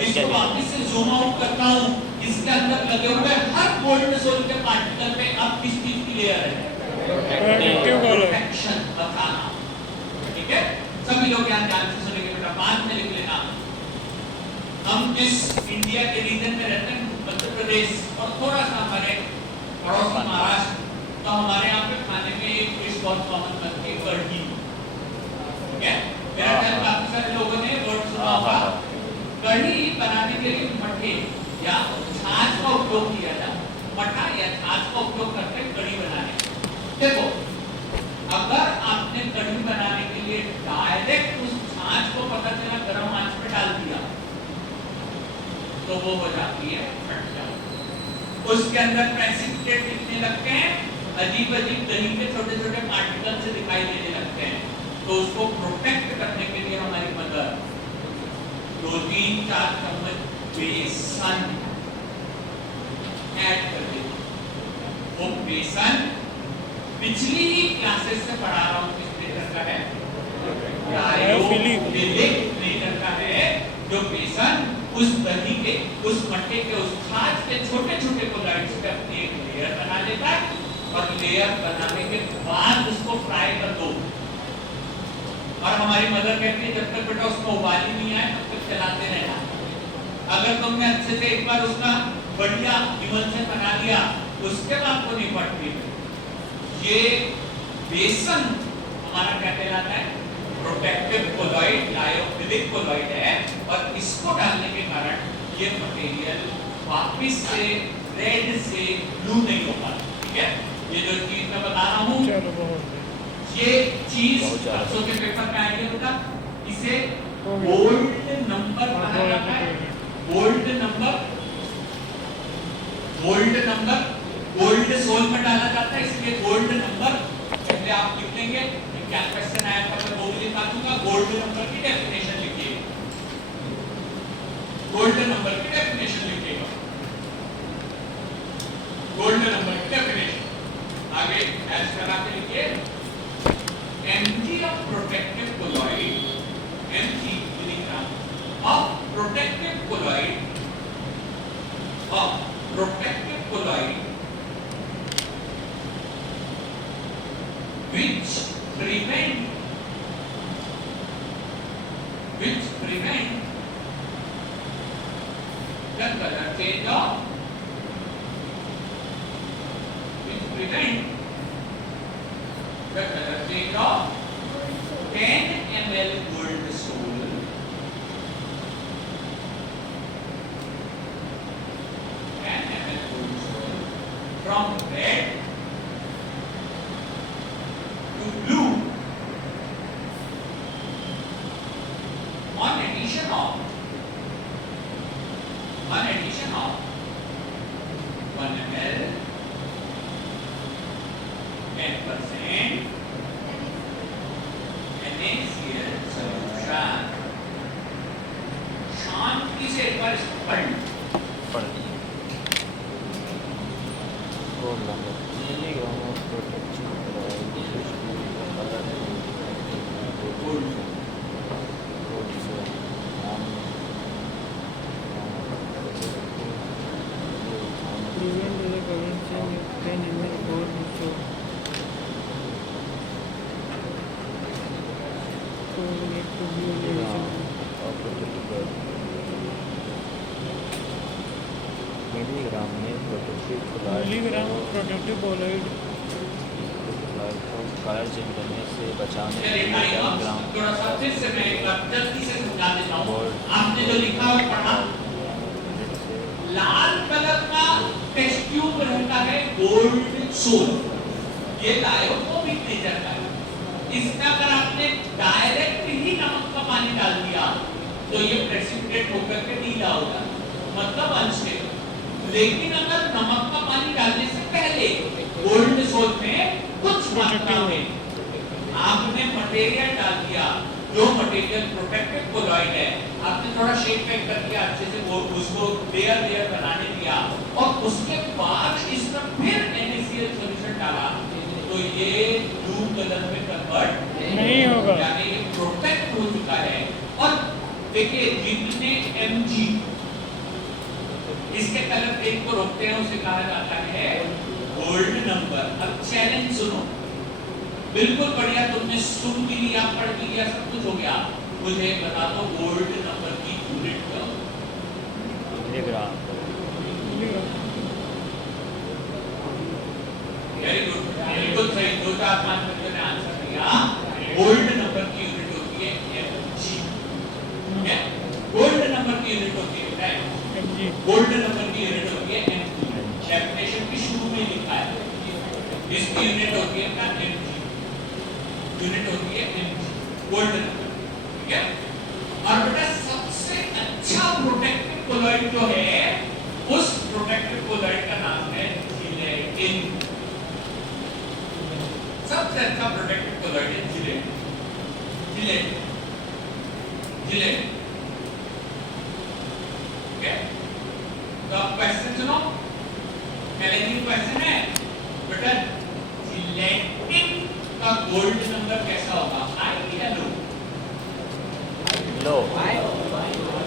इसको वापस से जूम आउट करता हूँ, इसके अंदर लगे हुए हर गोल्ड सोल के पार्टिकल में अब किस चीज की लेयर है, प्रोटेक्शन बताना, ठीक है। सभी लोग यहाँ ध्यान से सुनेंगे बेटा, बाद में लिख लेना। हम जिस इंडिया के रीजन में रहते हैं, मध्य प्रदेश और थोड़ा सा हमारे पड़ोसी महाराष्ट्र, तो हमारे यहाँ पे खाने में एक डिश बहुत कॉमन बनती है, कढ़ी, ठीक है। मेरा ख्याल काफी सारे लोगों ने वर्ड सुना होगा। कढ़ी बनाने के लिए मट्ठे या छाछ का उपयोग किया जाता है, मट्ठा या छाछ का उपयोग करते हैं कढ़ी बनाने। देखो अगर आपने कढ़ी बनाने के लिए डायरेक्ट उस छाछ को पता चला गर्म आंच पे डाल दिया तो वो हो जाती है खट्टा, उसके अंदर प्रेसिपिटेट दिखने लगते हैं, अजीब अजीब दही के छोटे छोटे पार्टिकल से दिखाई देने लगते हैं। तो उसको प्रोटेक्ट करने के लिए हमारी मदर 2-3-4 चम्मच बेसन ऐड कर देती। वो बेसन पिछली ही क्लासेस से पढ़ा रहा हूँ किस लेकर का है, लायोफिलिक लेकर का है, जो बेसन उस दही के, उस मट्टे के, उस छाछ के छोटे छोटे कोलॉइड्स पे अपनी एक लेयर बना लेता है। और लेयर बनाने के बाद उसको फ्राई कर दो। और हमारी मदर कहती है जब तक बेटा उसको उबाल ही नहीं आए तब तक चलाते रहना। अगर तुमने अच्छे से एक बार उसका बढ़िया इमल्शन बना लिया उसके बाद तो नहीं फटती। ये बेसन हमारा क्या कहलाता है, प्रोटेक्टिव कोलॉइड, लायोफिलिक कोलॉइड है। और इसको डालने के कारण ये मटेरियल वापस से रेड से ब्लू नहीं होगा, ठीक है। ये जो चीज मैं बता रहा हूँ, ये चीज बच्चों के पेपर में आएगी बेटा, इसे गोल्ड नंबर कहा जाता है। Gold number, gold number, gold sol में डाला जाता है, इसलिए गोल्ड नंबर। पहले आप लिख लेंगे, क्या क्वेश्चन आया था मैं वो भी लिखा दूंगा। गोल्ड नंबर की डेफिनेशन लिखिए, गोल्ड नंबर की डेफिनेशन लिखिएगा, गोल्ड नंबर की डेफिनेशन आगे एज करा के लिखिए। Mg of protective colloid, Mg milligram of protective colloid, which prevent the color change of, which prevent the color change of 10 ml gold soul, 10 ml gold soul from red to blue on addition of 1 ml 10% NaCl solution। शांति से एक बार इसको पढ़ लीजिए। Milligram में milligram protective colloid को colour change करने से बचाने के चलिए लिए भाई, 10 ग्राम थोड़ा सा फिर से मैं एक बार जल्दी से समझा देता हूँ। आपने जो लिखा और पढ़ा, लाल कलर का टेस्ट ट्यूब रहता है गोल्ड सोल, ये लायोफिलिक नेचर का है। इसमें अगर आपने डायरेक्ट ही नमक का पानी डाल दिया तो ये प्रेसिपिटेट प्रेसिपिटेट होकर के नीला हो जाता, मतलब अनस्टेबल। लेकिन अगर नमक का पानी डालने से पहले गोल्ड सोल्ट में कुछ मात्रा में आपने मटेरियल डाल दिया, जो मटेरियल प्रोटेक्टिव कोलॉइड है, आपने थोड़ा शेक पैक कर दिया अच्छे से, वो उसको लेयर बनाने दिया, और उसके बाद इसमें फिर NaCl सॉल्यूशन डाला, तो ये ब्लू कलर में कन्वर्ट नहीं होगा, यानी ये प्रोटेक्ट हो चुका है। और देखिए जितने Mg इसके कलर प्लेट को रोकते हैं उसे कहा जाता है गोल्ड नंबर। अब चैलेंज सुनो, बिल्कुल बढ़िया, तुमने सुन भी लिया, पढ़ भी लिया, सब कुछ हो गया, मुझे बता दो गोल्ड नंबर की यूनिट क्या होगी? मिलीग्राम। वेरी गुड, बिल्कुल सही, 2 4 5 बच्चों ने आंसर दिया। गोल्ड नंबर की यूनिट होती है Mg, ठीक है? गोल्ड नंबर की यूनिट होती है Mg, गोल्ड नंबर की यूनिट होती है Mg। डेफिनेशन की शुरू में लिखा है, इसकी यूनिट होती है क्या? Mg, यूनिट होती है Mg, गोल्ड नंबर, ठीक है? और बेटा सबसे अच्छा प्रोटेक्टिव कोलॉइड जो है, उस प्रोटेक्टिव कोलॉइड का नाम है जिलेटिन। सबसे अच्छा प्रोटेक्टिव कोलॉइड है जिलेटिन, जिलेटिन, जिलेटिन, ठीक है? तो आप क्वेश्चन सुनो, चैलेंजिंग क्वेश्चन है बेटा, जिलेटिन का गोल्ड नंबर कैसा होगा, हाई या लो? लो।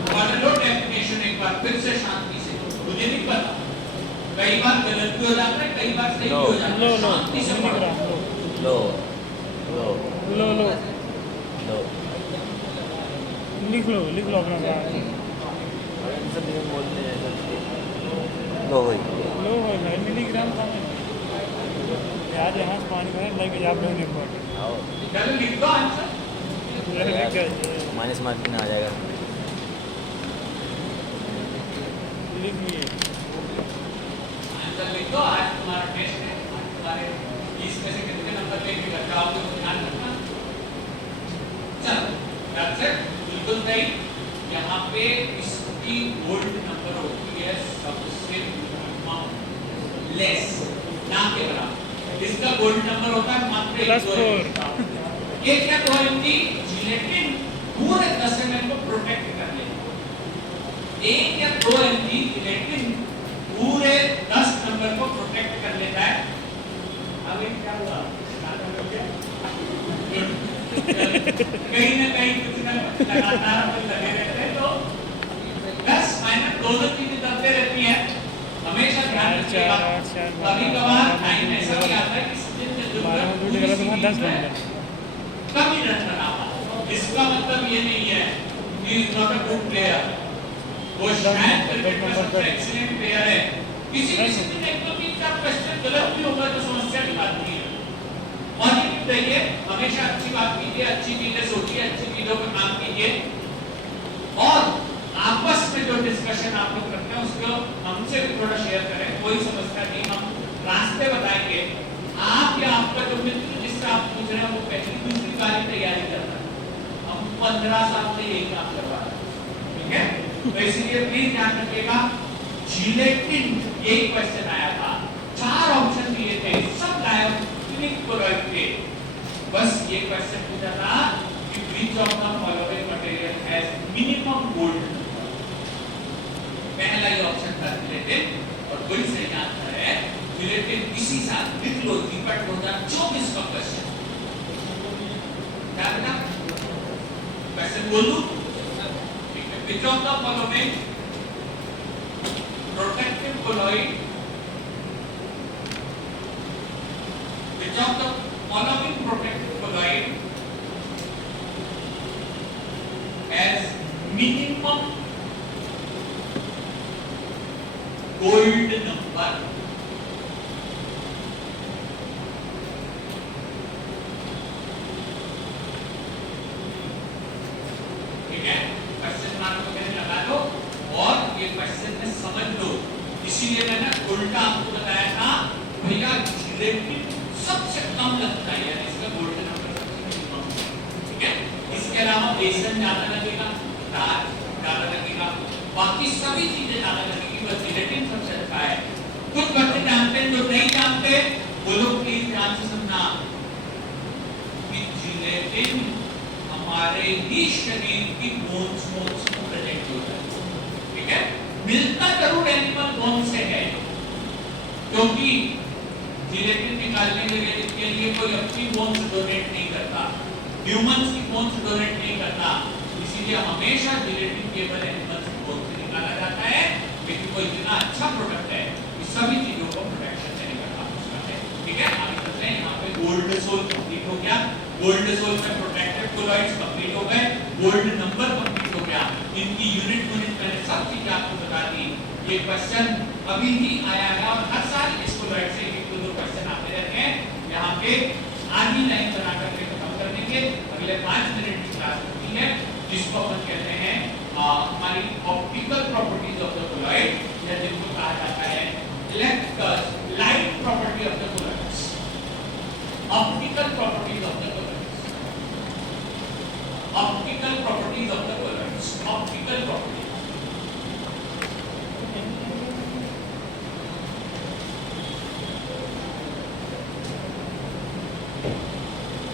पढ़ लो डेफिनेशन एक बार फिर से शांति से, मुझे नहीं पता, कई बार गलत भी हो जाता है, कई बार सही भी हो जाता है, शांति से पढ़ो। लो लो लो लो लो। लिख लो अपना बात। सब ये बोलते हैं लो भाई। लो भाई, मिलीग्राम का है यार, यहाँ से पानी भरे लेके जा रहे हैं पर। आओ चलो लिख दो आंसर, माइनस मार्किंग आ जाएगा। लिख लिए आंसर लिख दो। आज तुम्हारा टेस्ट है, आज तुम्हारे 20 में से कितने नंबर लेके घर जाओगे वो ध्यान रखना। चलो दैट्स इट, बिल्कुल सही। यहाँ पे इसकी गोल्ड नंबर होती है सबसे मिनिमम लेस, ना के बराबर। इसका गोल्ड नंबर होता है मात्र +4। ये क्या तो है जिलेटिन पूरे 10 ml को प्रोटेक्ट कर लेगा, 1 या 2 ml जिलेटिन पूरे 10 नंबर को प्रोटेक्ट कर लेता है। अब ये क्या हुआ, कहीं ना कहीं कुछ ना कुछ लगातार लगे रहते हैं, तो प्लस माइनस दोनों चीजें दबते रहती है, हमेशा ध्यान रखिएगा। कभी कभार टाइम ऐसा भी आता है कि दिन में जरूरत कभी रन बना, इसका मतलब ये नहीं है कि is not a good player, वो शायद क्रिकेट में सबसे एक्सीलेंट प्लेयर है। किसी दिन एक तो 3-4 क्वेश्चन गलत भी होगा तो समस्या की बात नहीं है। पॉजिटिव रहिए, हमेशा अच्छी बात कीजिए, अच्छी चीजें सोचिए, अच्छी चीजों पर काम कीजिए, और आपस में जो डिस्कशन आप लोग करते हैं उसको हमसे भी थोड़ा शेयर करें, कोई समस्या नहीं, हम रास्ते बताएंगे। आप या आपका जो मित्र जिससे आप पूछ रहे हैं वो पहली दूसरी बारी तैयारी करता है, हम 15 साल से यही काम करवा रहे हैं, ठीक है? तो इसलिए प्लीज ध्यान रखिएगा। जिलेटिन यही क्वेश्चन आया था, 4 ऑप्शन दिए थे, सब डायोक्सिनिक क्लोराइड थे, बस ये क्वेश्चन पूछा था कि which of the following material has minimum gold. पहला ही ऑप्शन था जिलेटिन, और वही सही आंसर है जिलेटिन। इसी साल लिख लो, दीपक 2024 का क्वेश्चन क्या बेटा, क्वेश्चन बोलूं, ठीक है? Which of the following protective colloid, which of the following protective colloid has minimum gold number. ठीक है, क्वेश्चन मार्क को मैंने लगा दो और ये क्वेश्चन में समझ लो। इसीलिए मैंने उल्टा आपको बताया था भैया, जिलेटिन सबसे कम लगता है, यानी इसका गोल्ड नंबर सबसे कम, ठीक है? इसके अलावा बेसन ज्यादा लगेगा, दाल ज्यादा लगेगा, बाकी सभी चीजें ज्यादा लगेगी, बस जिलेटिन सबसे अच्छा है। कुछ बच्चे जानते हैं, जो नहीं जानते वो लोग प्लीज ध्यान से सुनना कि जिलेटिन हमारे ही शरीर की बोन्स में प्रेजेंट होता है, ठीक है। मिलता जरूर एनिमल बोन से है, क्योंकि जिलेटिन निकालने के लिए कोई अपनी बोन्स डोनेट नहीं करता, ह्यूमंस की बोन्स डोनेट नहीं करता, इसीलिए हमेशा जिलेटिन केवल एनिमल्स की बोन से निकाला जाता है। लेकिन वो इतना अच्छा प्रोडक्ट है कि सभी चीजों को प्रोटेक्शन देने का काम उसका है, ठीक है। आगे चलते हैं। यहाँ पे गोल्ड सोल कंप्लीट हो गया, गोल्ड सोल में प्रोटेक्टेड कोलॉइड्स कंप्लीट हो गए, गोल्ड नंबर कंप्लीट हो गया, इनकी यूनिट मैंने सब चीजें आपको बता दी। ये क्वेश्चन अभी भी आया है और हर साल इस कोलॉइड से एक दो क्वेश्चन आते रहते हैं। यहाँ पे आधी लाइन बना करके खत्म कर देंगे, अगले 5 मिनट की क्लास होती है, जिसको अपन कहते हैं हमारी optical properties of the colloid, या जिनको कहा जाता है light property of the colloids, optical properties of the colloids, optical properties of the colloids, optical properties.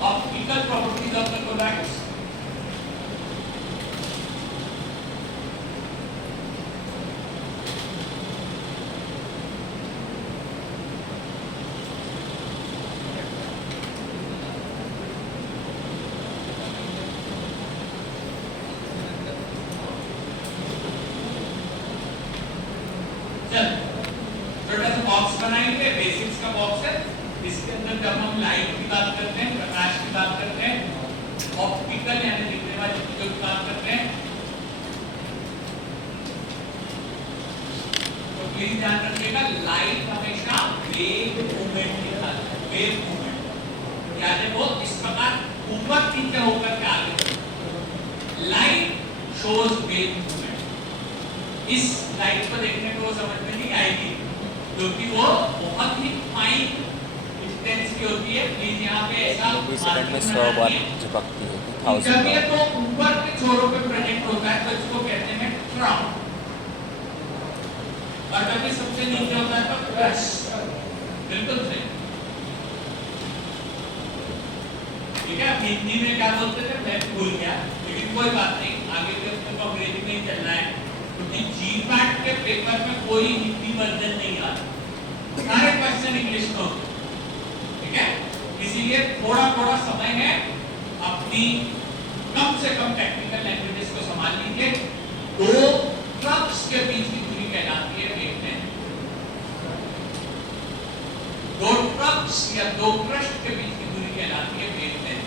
Optical properties of the colloids. चल, छोटा सा बॉक्स बनाएंगे, बेसिक्स का बॉक्स है। इसके अंदर जब हम लाइट की बात करते हैं, प्रकाश की बात करते हैं, ऑप्टिकल यानी दिखने वाली चीजों की बात करते हैं, तो प्लीज ध्यान रखिएगा, लाइट हमेशा वेव मूवमेंट दिखाता है, वेव मूवमेंट, यानी वो इस प्रकार ऊपर नीचे होकर के आगे बढ़ता है। Light shows wave movement. इस लाइट को देखने को समझ में नहीं आएगी, क्योंकि वो बहुत ही फाइन की होती है। प्लीज यहाँ पे ऐसा 20 सेकंड में 100 बार झपकती है, 1000 जब ये बार। तो ऊपर के छोरों पे प्रेजेंट होता है तो इसको कहते हैं ट्रम्प, और जब ये सबसे नीचे होता है तो क्रश। बिल्कुल सही, ठीक है। हिंदी में क्या बोलते थे मैं भूल गया, लेकिन कोई बात नहीं, आगे भी अपने को अंग्रेजी में ही चलना है, क्योंकि जीपैट के पेपर में कोई हिंदी वर्जन नहीं आता, सारे क्वेश्चन इंग्लिश में होते हैं, ठीक है। इसीलिए थोड़ा थोड़ा समय है, अपनी कम से कम टेक्निकल लैंग्वेजेस को संभाल लीजिए। दो ट्रक्स के बीच की दूरी कहलाती है वेवलेंथ। दो ट्रक्स या दो क्रस्ट के बीच की दूरी कहलाती है वेवलेंथ।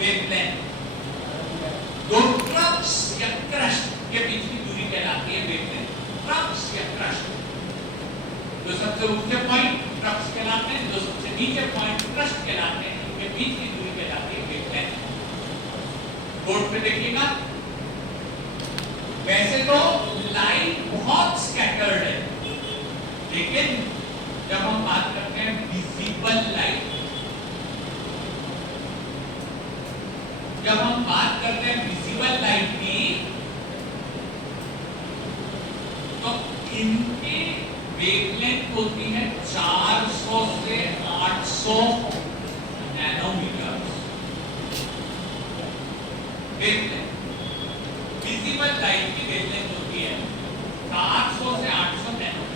वेवलेंथ। दो ट्रक्स या क्रस्ट के बीच की दूरी कहलाती है वेवलेंथ। ट्रक्स या क्रस्ट, जो सबसे ऊंचे पॉइंट ट्रक्स कहलाते हैं, जो सबसे नीचे पॉइंट क्रस्ट कहलाते हैं, इनके बीच की दूरी कहलाती है वेवलेंथ। बोर्ड पे देखिएगा, वैसे तो लाइट बहुत स्कैटर्ड है, लेकिन जब हम बात करते हैं विजिबल लाइट, जब हम बात करते हैं विजिबल लाइट की, तो इनकी वेवलेंथ होती है 400 से 800 नैनोमीटर वेवलेंथ। विजिबल लाइट की वेवलेंथ होती है 400 से 800 नैनोमीटर।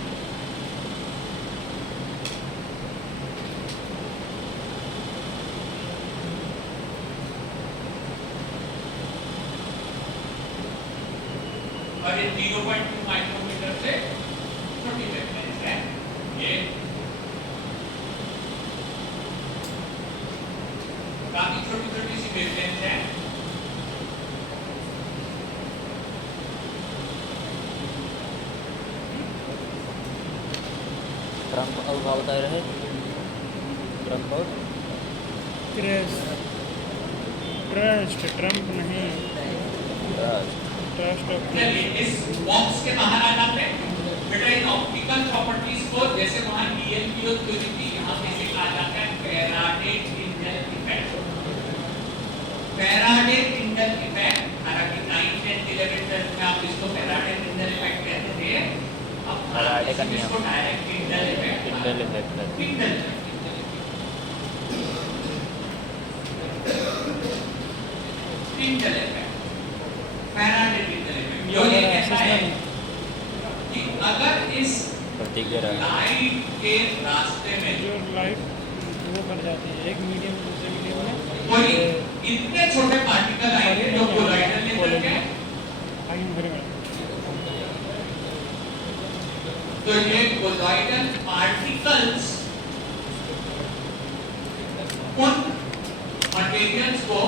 और ये 0.2 माइक्रोमीटर से छोटी वेवलेंथ है। ये काफी छोटी छोटी सी वेवलेंथ है। ट्रम्प और क्या बता रहे हैं? ट्रम्प और ट्रस्ट, ट्रम्प नहीं, ट्रस्ट ऑफ। चलिए इस बॉक्स के बाहर आ जाते हैं। बेटा इन ऑप्टिकल प्रॉपर्टीज को, जैसे वहां डीएलपीओ थ्योरी थी, यहाँ कैसे कहा जाता है? फैराडे फ्रिंजल इफेक्ट। उसको direct Tyndall effect Tyndall effect है। Tyndall Tyndall effect Faraday Tyndall effect जो ये कहता है कि अगर इस पर्टिकुलर लाइट के रास्ते में जो लाइट वो कर जाती है एक मीडियम दूसरे मीडियम में कोई इतने छोटे पार्टिकल आएंगे जो कोलाइडल नेचर के हैं, आगे बढ़े बढ़े तो ये कोलाइडल पार्टिकल्स उन मटेरियल्स को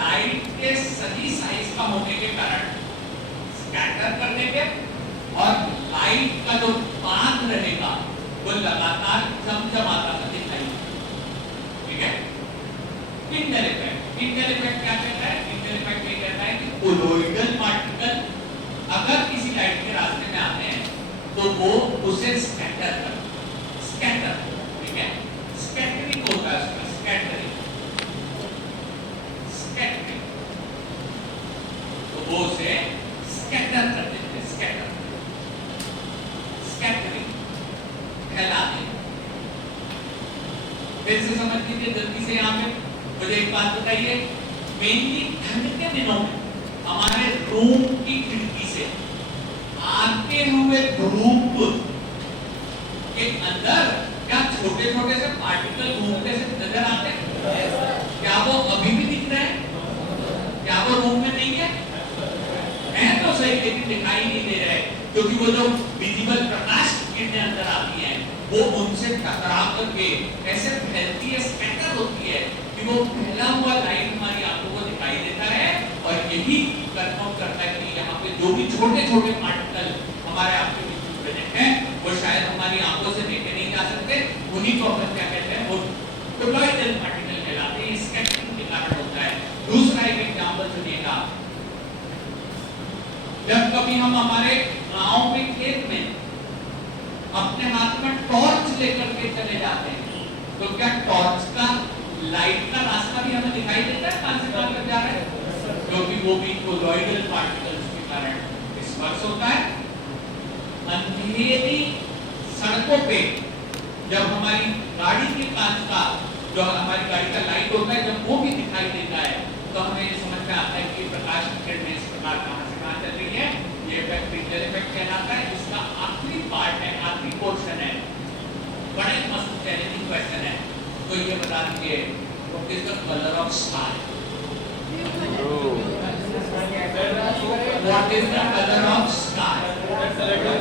लाइट के सही साइज का होने के कारण स्कैटर कर देंगे और लाइट का जो पाथ रहेगा वो लगातार चमचमाता सा दिखाई देगा। ठीक है, टिंडल इफेक्ट क्या कहता है? टिंडल इफेक्ट ये कहता है कि कोलोइडल पार्टिकल अगर किसी लाइट के रास्ते में आते हैं तो वो उसे स्कैटर कर स्कैटर ठीक है, स्कैटरिंग होता है उसका, स्कैटरिंग तो वो उसे स्कैटर कर देते हैं, स्कैटरिंग फैला देते। फिर से समझ लीजिए जल्दी से। यहाँ पे मुझे एक बात बताइए, मेनली ठंड के दिनों में हमारे रूम की खिड़की से आते हुए धूप के अंदर क्या छोटे छोटे से पार्टिकल घूमते से नजर आते हैं? क्या वो अभी भी दिख रहे हैं? क्या वो रूम में नहीं है? है तो सही, लेकिन दिखाई नहीं दे रहे क्योंकि वो जो विजिबल प्रकाश किरणें अंदर आती हैं वो उनसे टकरा करके ऐसे फैलती है, स्कैटर होती है कि वो फैला हुआ लाइट हमारी आंखों को दिखाई देता है और यही कंफर्म करता है कि यहाँ पे जो भी छोटे छोटे पार्टिकल हमारे आंख के बीच में प्रेजेंट हैं वो शायद हमारी आंखों से देखे नहीं जा सकते। उन्हीं को अपन क्या कहते हैं? वो कोलॉइडल पार्टिकल कहलाते हैं। स्कैटरिंग के कारण होता है। दूसरा एक एग्जांपल सुनिएगा, जब कभी हम हमारे गांव में खेत में अपने हाथ में टॉर्च लेकर के चले जाते हैं तो क्या टॉर्च का लाइट का रास्ता भी हमें दिखाई देता है कहां से कहां तक जा रहा है? क्योंकि वो भी कोलॉइडल पार्टिकल्स के कारण स्पर्श होता है। अंधेरी सड़कों पे जब हमारी गाड़ी के कांच का जो हमारी गाड़ी का लाइट होता है जब वो भी दिखाई देता है तो हमें ये समझ में आता है कि प्रकाश की किरणें इस प्रकार कहां से कहां चल रही है। ये इफेक्ट टिंडल इफेक्ट कहलाता है। इसका आखिरी पार्ट है, आखिरी पोर्शन है, बड़े मस्त चैलेंजिंग क्वेश्चन है। तो ये बता दीजिए what is the colour of sky? What is the colour of sky?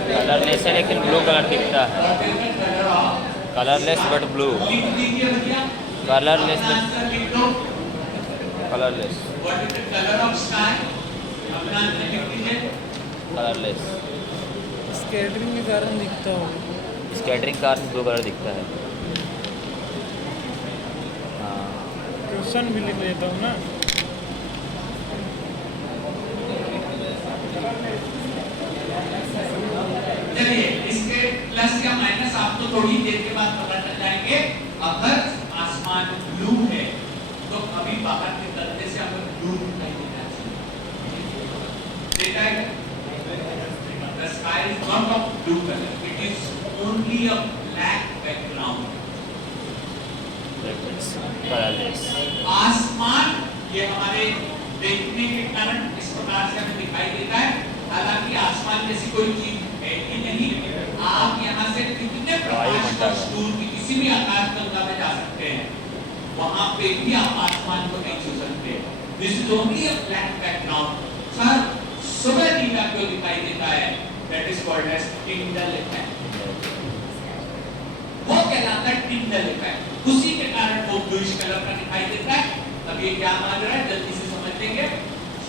Colourless है लेकिन ब्लू कलर दिखता है। What is the colour of? Colourless but blue. लिख दीजिए भैया, कलरलेस अपना आंसर लिख दो। Colourless what is the colour of sky? अपना आंसर लिख दीजिए। कलरलेस स्कैटरिंग के कारण दिखता होगा। स्कैटरिंग का ब्लू कलर दिखता है। हाँ क्वेश्चन भी लिख लेता हूँ ना। चलिए इसके प्लस या माइनस आपको थोड़ी देर के बाद पता चल जाएंगे। अगर आसमान ब्लू है तो अभी बाहर निकलने से हमें ब्लू दिखाई देना चाहिए। The sky is not of blue color. It is only a black background. Colourless. आसमान ये हमारे देखने के कारण इस प्रकार से हमें दिखाई देता है। हालांकि आसमान जैसी कोई चीज है ही नहीं। आप यहाँ से कितने प्रकाश वर्ष दूर की किसी भी आकाश गंगा में जा सकते हैं, वहां पे भी आप आसमान को नहीं छू सकते। This is only a black background. Sir सुबह नीला क्यों दिखाई देता है? That is called as Tyndall effect. वो कहलाता है Tyndall effect. उसी के कारण वो ब्लूइश कलर का दिखाई देता है। अब ये क्या मान रहा है जल्दी से समझ लेंगे।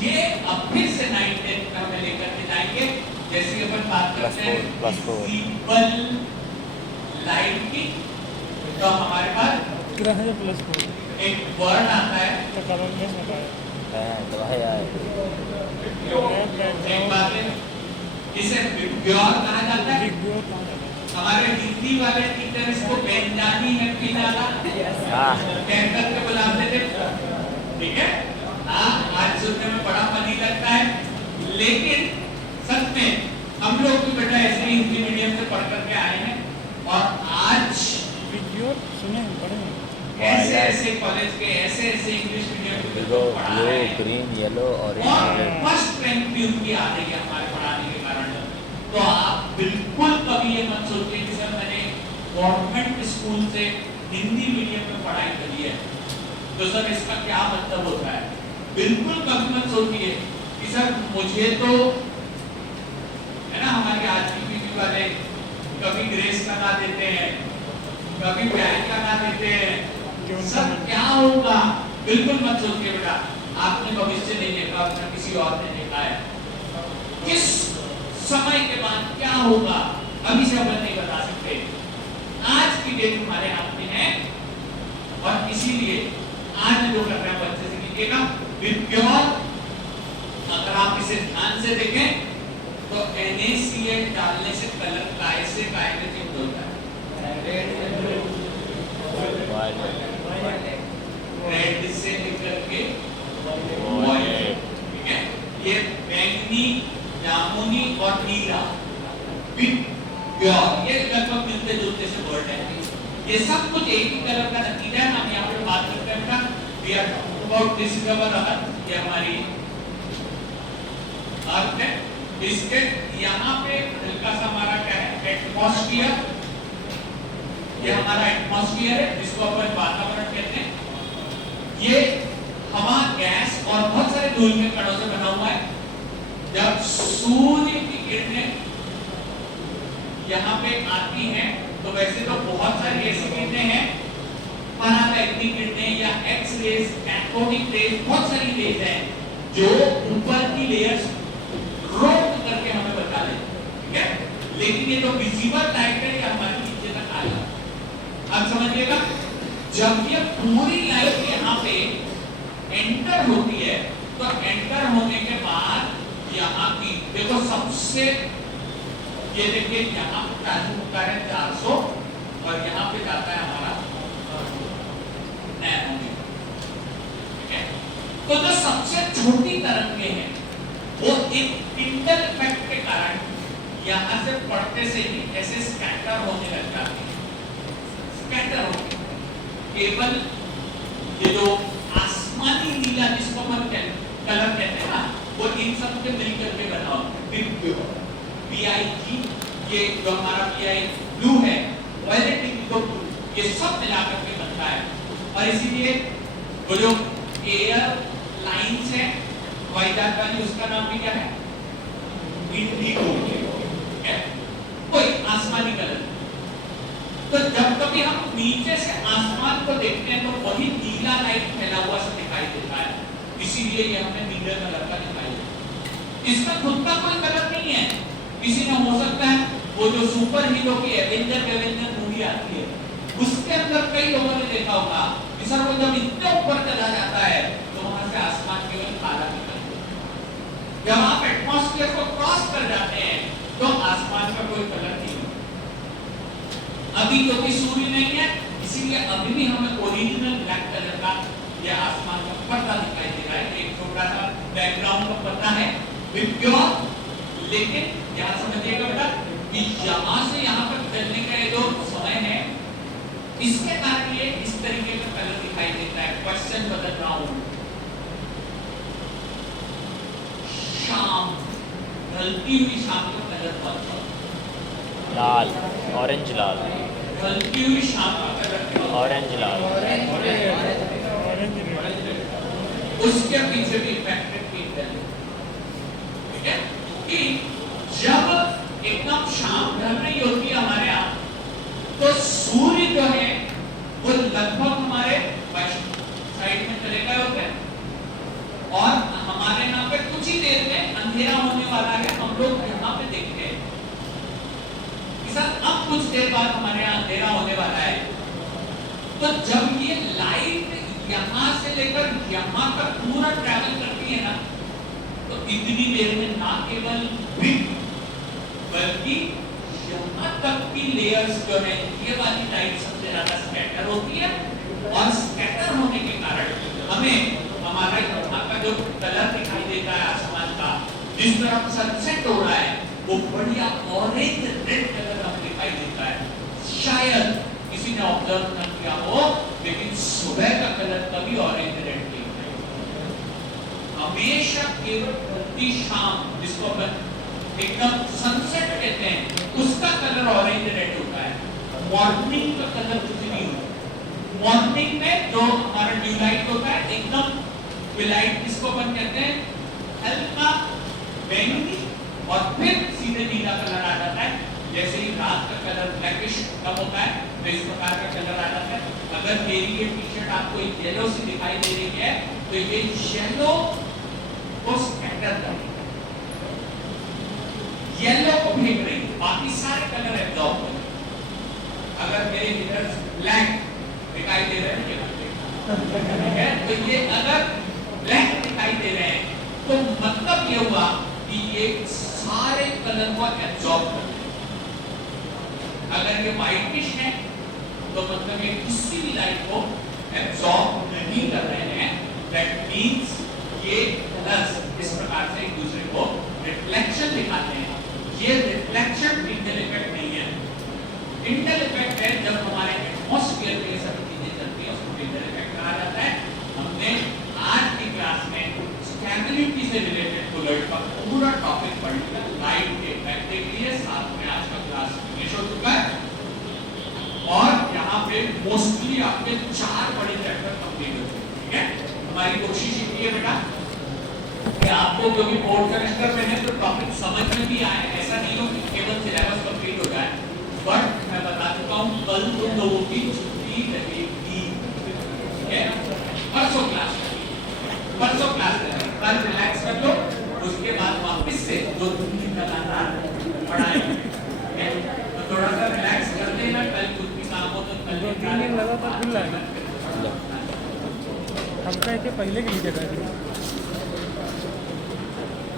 ये अब फिर से 9-10 में हमें लेकर के जाएंगे। जैसे अपन बात करते हैं विजिबल लाइट की, तो हमारे पास ग्रह प्लस फोर एक वर्ड आता है। तो कलरलेस बताया। एक बात है, इसे विग्योर कहा जाता है। विग्योर कहा जाता है। हमारे हिंदी वाले टीचर इसको बेंजानी है पिनाला कहकर के बुलाते थे। ठीक है, हाँ आज सुनने में बड़ा फनी लगता है, लेकिन सच में हम लोग भी बेटा ऐसे ही हिंदी मीडियम से पढ़ करके आए हैं और आज वीडियो सुने पढ़े ऐसे ऐसे कॉलेज के ऐसे ऐसे इंग्लिश मीडियम के ब्लू बच्चों को पढ़ा रहे हैं ग्रीन येलो और ऑरेंज फर्स्ट रैंक भी उनकी आ रही है हमारे पढ़ाने के कारण। तो आप बिल्कुल कभी ये मत सोचिए कि सर मैंने गवर्नमेंट स्कूल से हिंदी मीडियम में पढ़ाई करी है तो सर इसका क्या मतलब होता है। बिल्कुल कभी मत सोचिए कि सर मुझे तो है ना, हमारे आज की पीढ़ी वाले कभी ग्रेस का ना देते हैं, कभी बैंक का ना देते हैं, सब क्या होगा। बिल्कुल मत सोचिए बेटा, आपने भविष्य नहीं देखा, अपना किसी और ने देखा है। किस समय के बाद क्या होगा अभी से अपन नहीं बता सकते। आज की डेट हमारे हाथ में है और इसीलिए आज जो कर रहे हैं बच्चे से कीजिएगा विज्ञान। अगर आप इसे ध्यान से देखें तो NaCl डालने से कलर कैसे चेंज होता है। रेड से लेकर के वायलेट, ठीक है। ये बैंगनी, जामुनी और नीला विज्ञान, ये लगभग मिलते जुलते से वर्ड है। ये सब कुछ एक ही कलर का नतीजा है। हम यहाँ पे बात करते हैं we are talking about this is our earth, ये हमारी अर्थ है। इसके यहाँ पे हल्का सा हमारा क्या है एटमॉस्फेयर, ये हमारा एटमॉस्फेयर है जिसको अपन वातावरण कहते हैं। ये हवा, गैस और बहुत सारे धूल के कणों से बना हुआ है। जब सूर्य की किरणें यहाँ पे आती हैं तो वैसे तो बहुत सारी ऐसी किरणें हैं, पराबैंगनी किरणें या एक्स रेज, कैथोडिक रेज, बहुत सारी रेज हैं जो ऊपर की लेयर्स रोक करके हमें बता देती है, ठीक है। लेकिन ये जो विजिबल लाइट है ये हमारे नीचे तक आएगा। अब समझिएगा, जब ये पूरी लाइट यहाँ पे एंटर होती है तो एंटर होने के बाद यहाँ की देखो सबसे, ये देखिए यहाँ पे ट्रांसमिट होता है 400 और यहाँ पे जाता है हमारा नैनोमीटर, ठीक है। तो जो सबसे छोटी तरंगें हैं वो एक टिंडल इफेक्ट के कारण यहाँ से पढ़ते से ही ऐसे स्कैटर होने लग जाती है। स्कैटर होती है केवल ये जो आसमानी नीला जिसको हम कलर कहते हैं ना, वो इन सब के मिलकर के बना होता है। BIG, ये जो हमारा BI ब्लू है, वायलेट इंडिगो ब्लू, ये सब मिलाकर के बनता है। और इसीलिए वो जो एयर लाइंस है वाइजाग वाली, उसका नाम भी क्या है इंडिगो, है कोई आसमानी कलर। तो जब कभी हम नीचे से आसमान को देखते हैं तो वही नीला लाइट फैला हुआ सा दिखाई देता है, इसीलिए ये हमें नीले कलर का दिखाई देता है। इसमें खुद का कोई कलर नहीं है। किसी ने हो सकता है वो जो सुपर हीरो की एवेंजर मूवी आती है उसके अंदर कई लोगों ने देखा होगा कि सर वो जब इतने ऊपर चला जाता है तो वहां से आसमान केवल काला दिखता है। जब आप एटमॉस्फेयर को क्रॉस कर जाते हैं तो आसमान का कोई कलर नहीं होता। अभी क्योंकि सूर्य नहीं है इसीलिए अभी भी हमें ओरिजिनल ब्लैक कलर का या आसमान का पर्दा दिखाई दे रहा है। एक छोटा सा बैकग्राउंड का पर्दा है विज्ञान। लेकिन यहाँ समझिएगा बेटा कि यहाँ से यहाँ तक चलने का ये जो समय है इसके कारण ये इस तरीके का कलर दिखाई देता है। क्वेश्चन बदल रहा हूँ, शाम, ढलती हुई शाम का कलर कौन सा? लाल, ऑरेंज लाल, ढलती हुई शाम का कलर ऑरेंज लाल, उसके पीछे भी इफेक्टेड पीपल, ठीक है, कि जब एकदम शाम ढल रही होती है हमारे यहाँ तो सूर्य जो है वो लगभग हमारे वेस्ट साइड में चले गए होते हैं और हमारे यहाँ पे कुछ ही देर में अंधेरा होने वाला है। हम लोग यहाँ पे देखते हैं कि सर अब कुछ देर बाद हमारे यहाँ अंधेरा होने वाला है। तो जब ये लाइट यहाँ से लेकर यहाँ तक पूरा ट्रैवल करती है ना तो इतनी देर में ना केवल बल्कि यहाँ तक की लेयर्स जो है ये वाली लाइट सबसे ज्यादा स्कैटर होती है और स्कैटर होने के कारण हमें हमारा यहाँ का जो कलर दिखाई देता है आसमान का, जिस तरह सनसेट हो रहा है वो बढ़िया कलर कभी ऑरेंज रेड नहीं होता। हमेशा केवल ढलती शाम, जिसको अपन एकदम सनसेट कहते हैं, उसका कलर ऑरेंज रेड होता है। मॉर्निंग का कलर कुछ नहीं होता। मॉर्निंग में जो हमारा ड्यू लाइट होता है एकदम ट्विलाइट, जिसको अपन कहते हैं, हल्का बैंगनी और फिर सीधे नीला कलर आ जाता है। जैसे ही रात का कलर ब्लैकिश कम होता है तो इस प्रकार का कलर आ जाता है। अगर मेरी ये टी-शर्ट आपको येलो सी दिखाई दे रही है तो ये येलो को स्कैटर कर रही है, येलो को फेंक रही है, बाकी सारे कलर एब्जॉर्ब कर रही है। अगर मेरे इधर ब्लैक दिखाई दे रहे हैं, ठीक है, तो ये अगर ब्लैक दिखाई दे रहे हैं तो मतलब ये हुआ कि ये सारे कलर को एब्जॉर्ब कर रहे हैं। अगर ये व्हाइटिश है तो मतलब ये किसी भी लाइट को एब्जॉर्ब नहीं कर रहे हैं। दैट मींस ये कलर्स इस प्रकार से एक दूसरे को रिफ्लेक्शन दिखाते हैं। ये रिफ्लेक्शन इंटेल इफेक्ट नहीं है। इंटेल इफेक्ट है जब हमारे एटमॉस्फेयर में सब चीजें चलती हैं, उसको इंटेल इफेक्ट कहा जाता है। हमने आज की क्लास में स्टेबिलिटी से रिलेटेड बुलेट का पूरा टॉपिक पढ़ लिया, लाइट के इफेक्ट देख लिए, साथ में आज का क्लास फिनिश हो चुका है और यहाँ पे मोस्टली आपके 4 बड़े चैप्टर कंप्लीट हो चुके हैं। ठीक है, हमारी कोशिश ये है बेटा कि आपको जो भी बोर्ड सेमेस्टर में है तो टॉपिक समझ में भी आए, ऐसा नहीं हो कि केवल सिलेबस कंप्लीट हो जाए। बट मैं बता चुका हूँ कल तुम लोगों की छुट्टी रहेगी, ठीक है, परसों क्लास कल रिलैक्स कर लो, उसके बाद वापस से 2-3 दिन लगातार पढ़ाएंगे। तो थोड़ा सा रिलैक्स कर लेना, कल कुछ भी काम हो तो कल 2-3 दिन लगातार खुल रहा है। हफ्ता के पहले के लिए जगह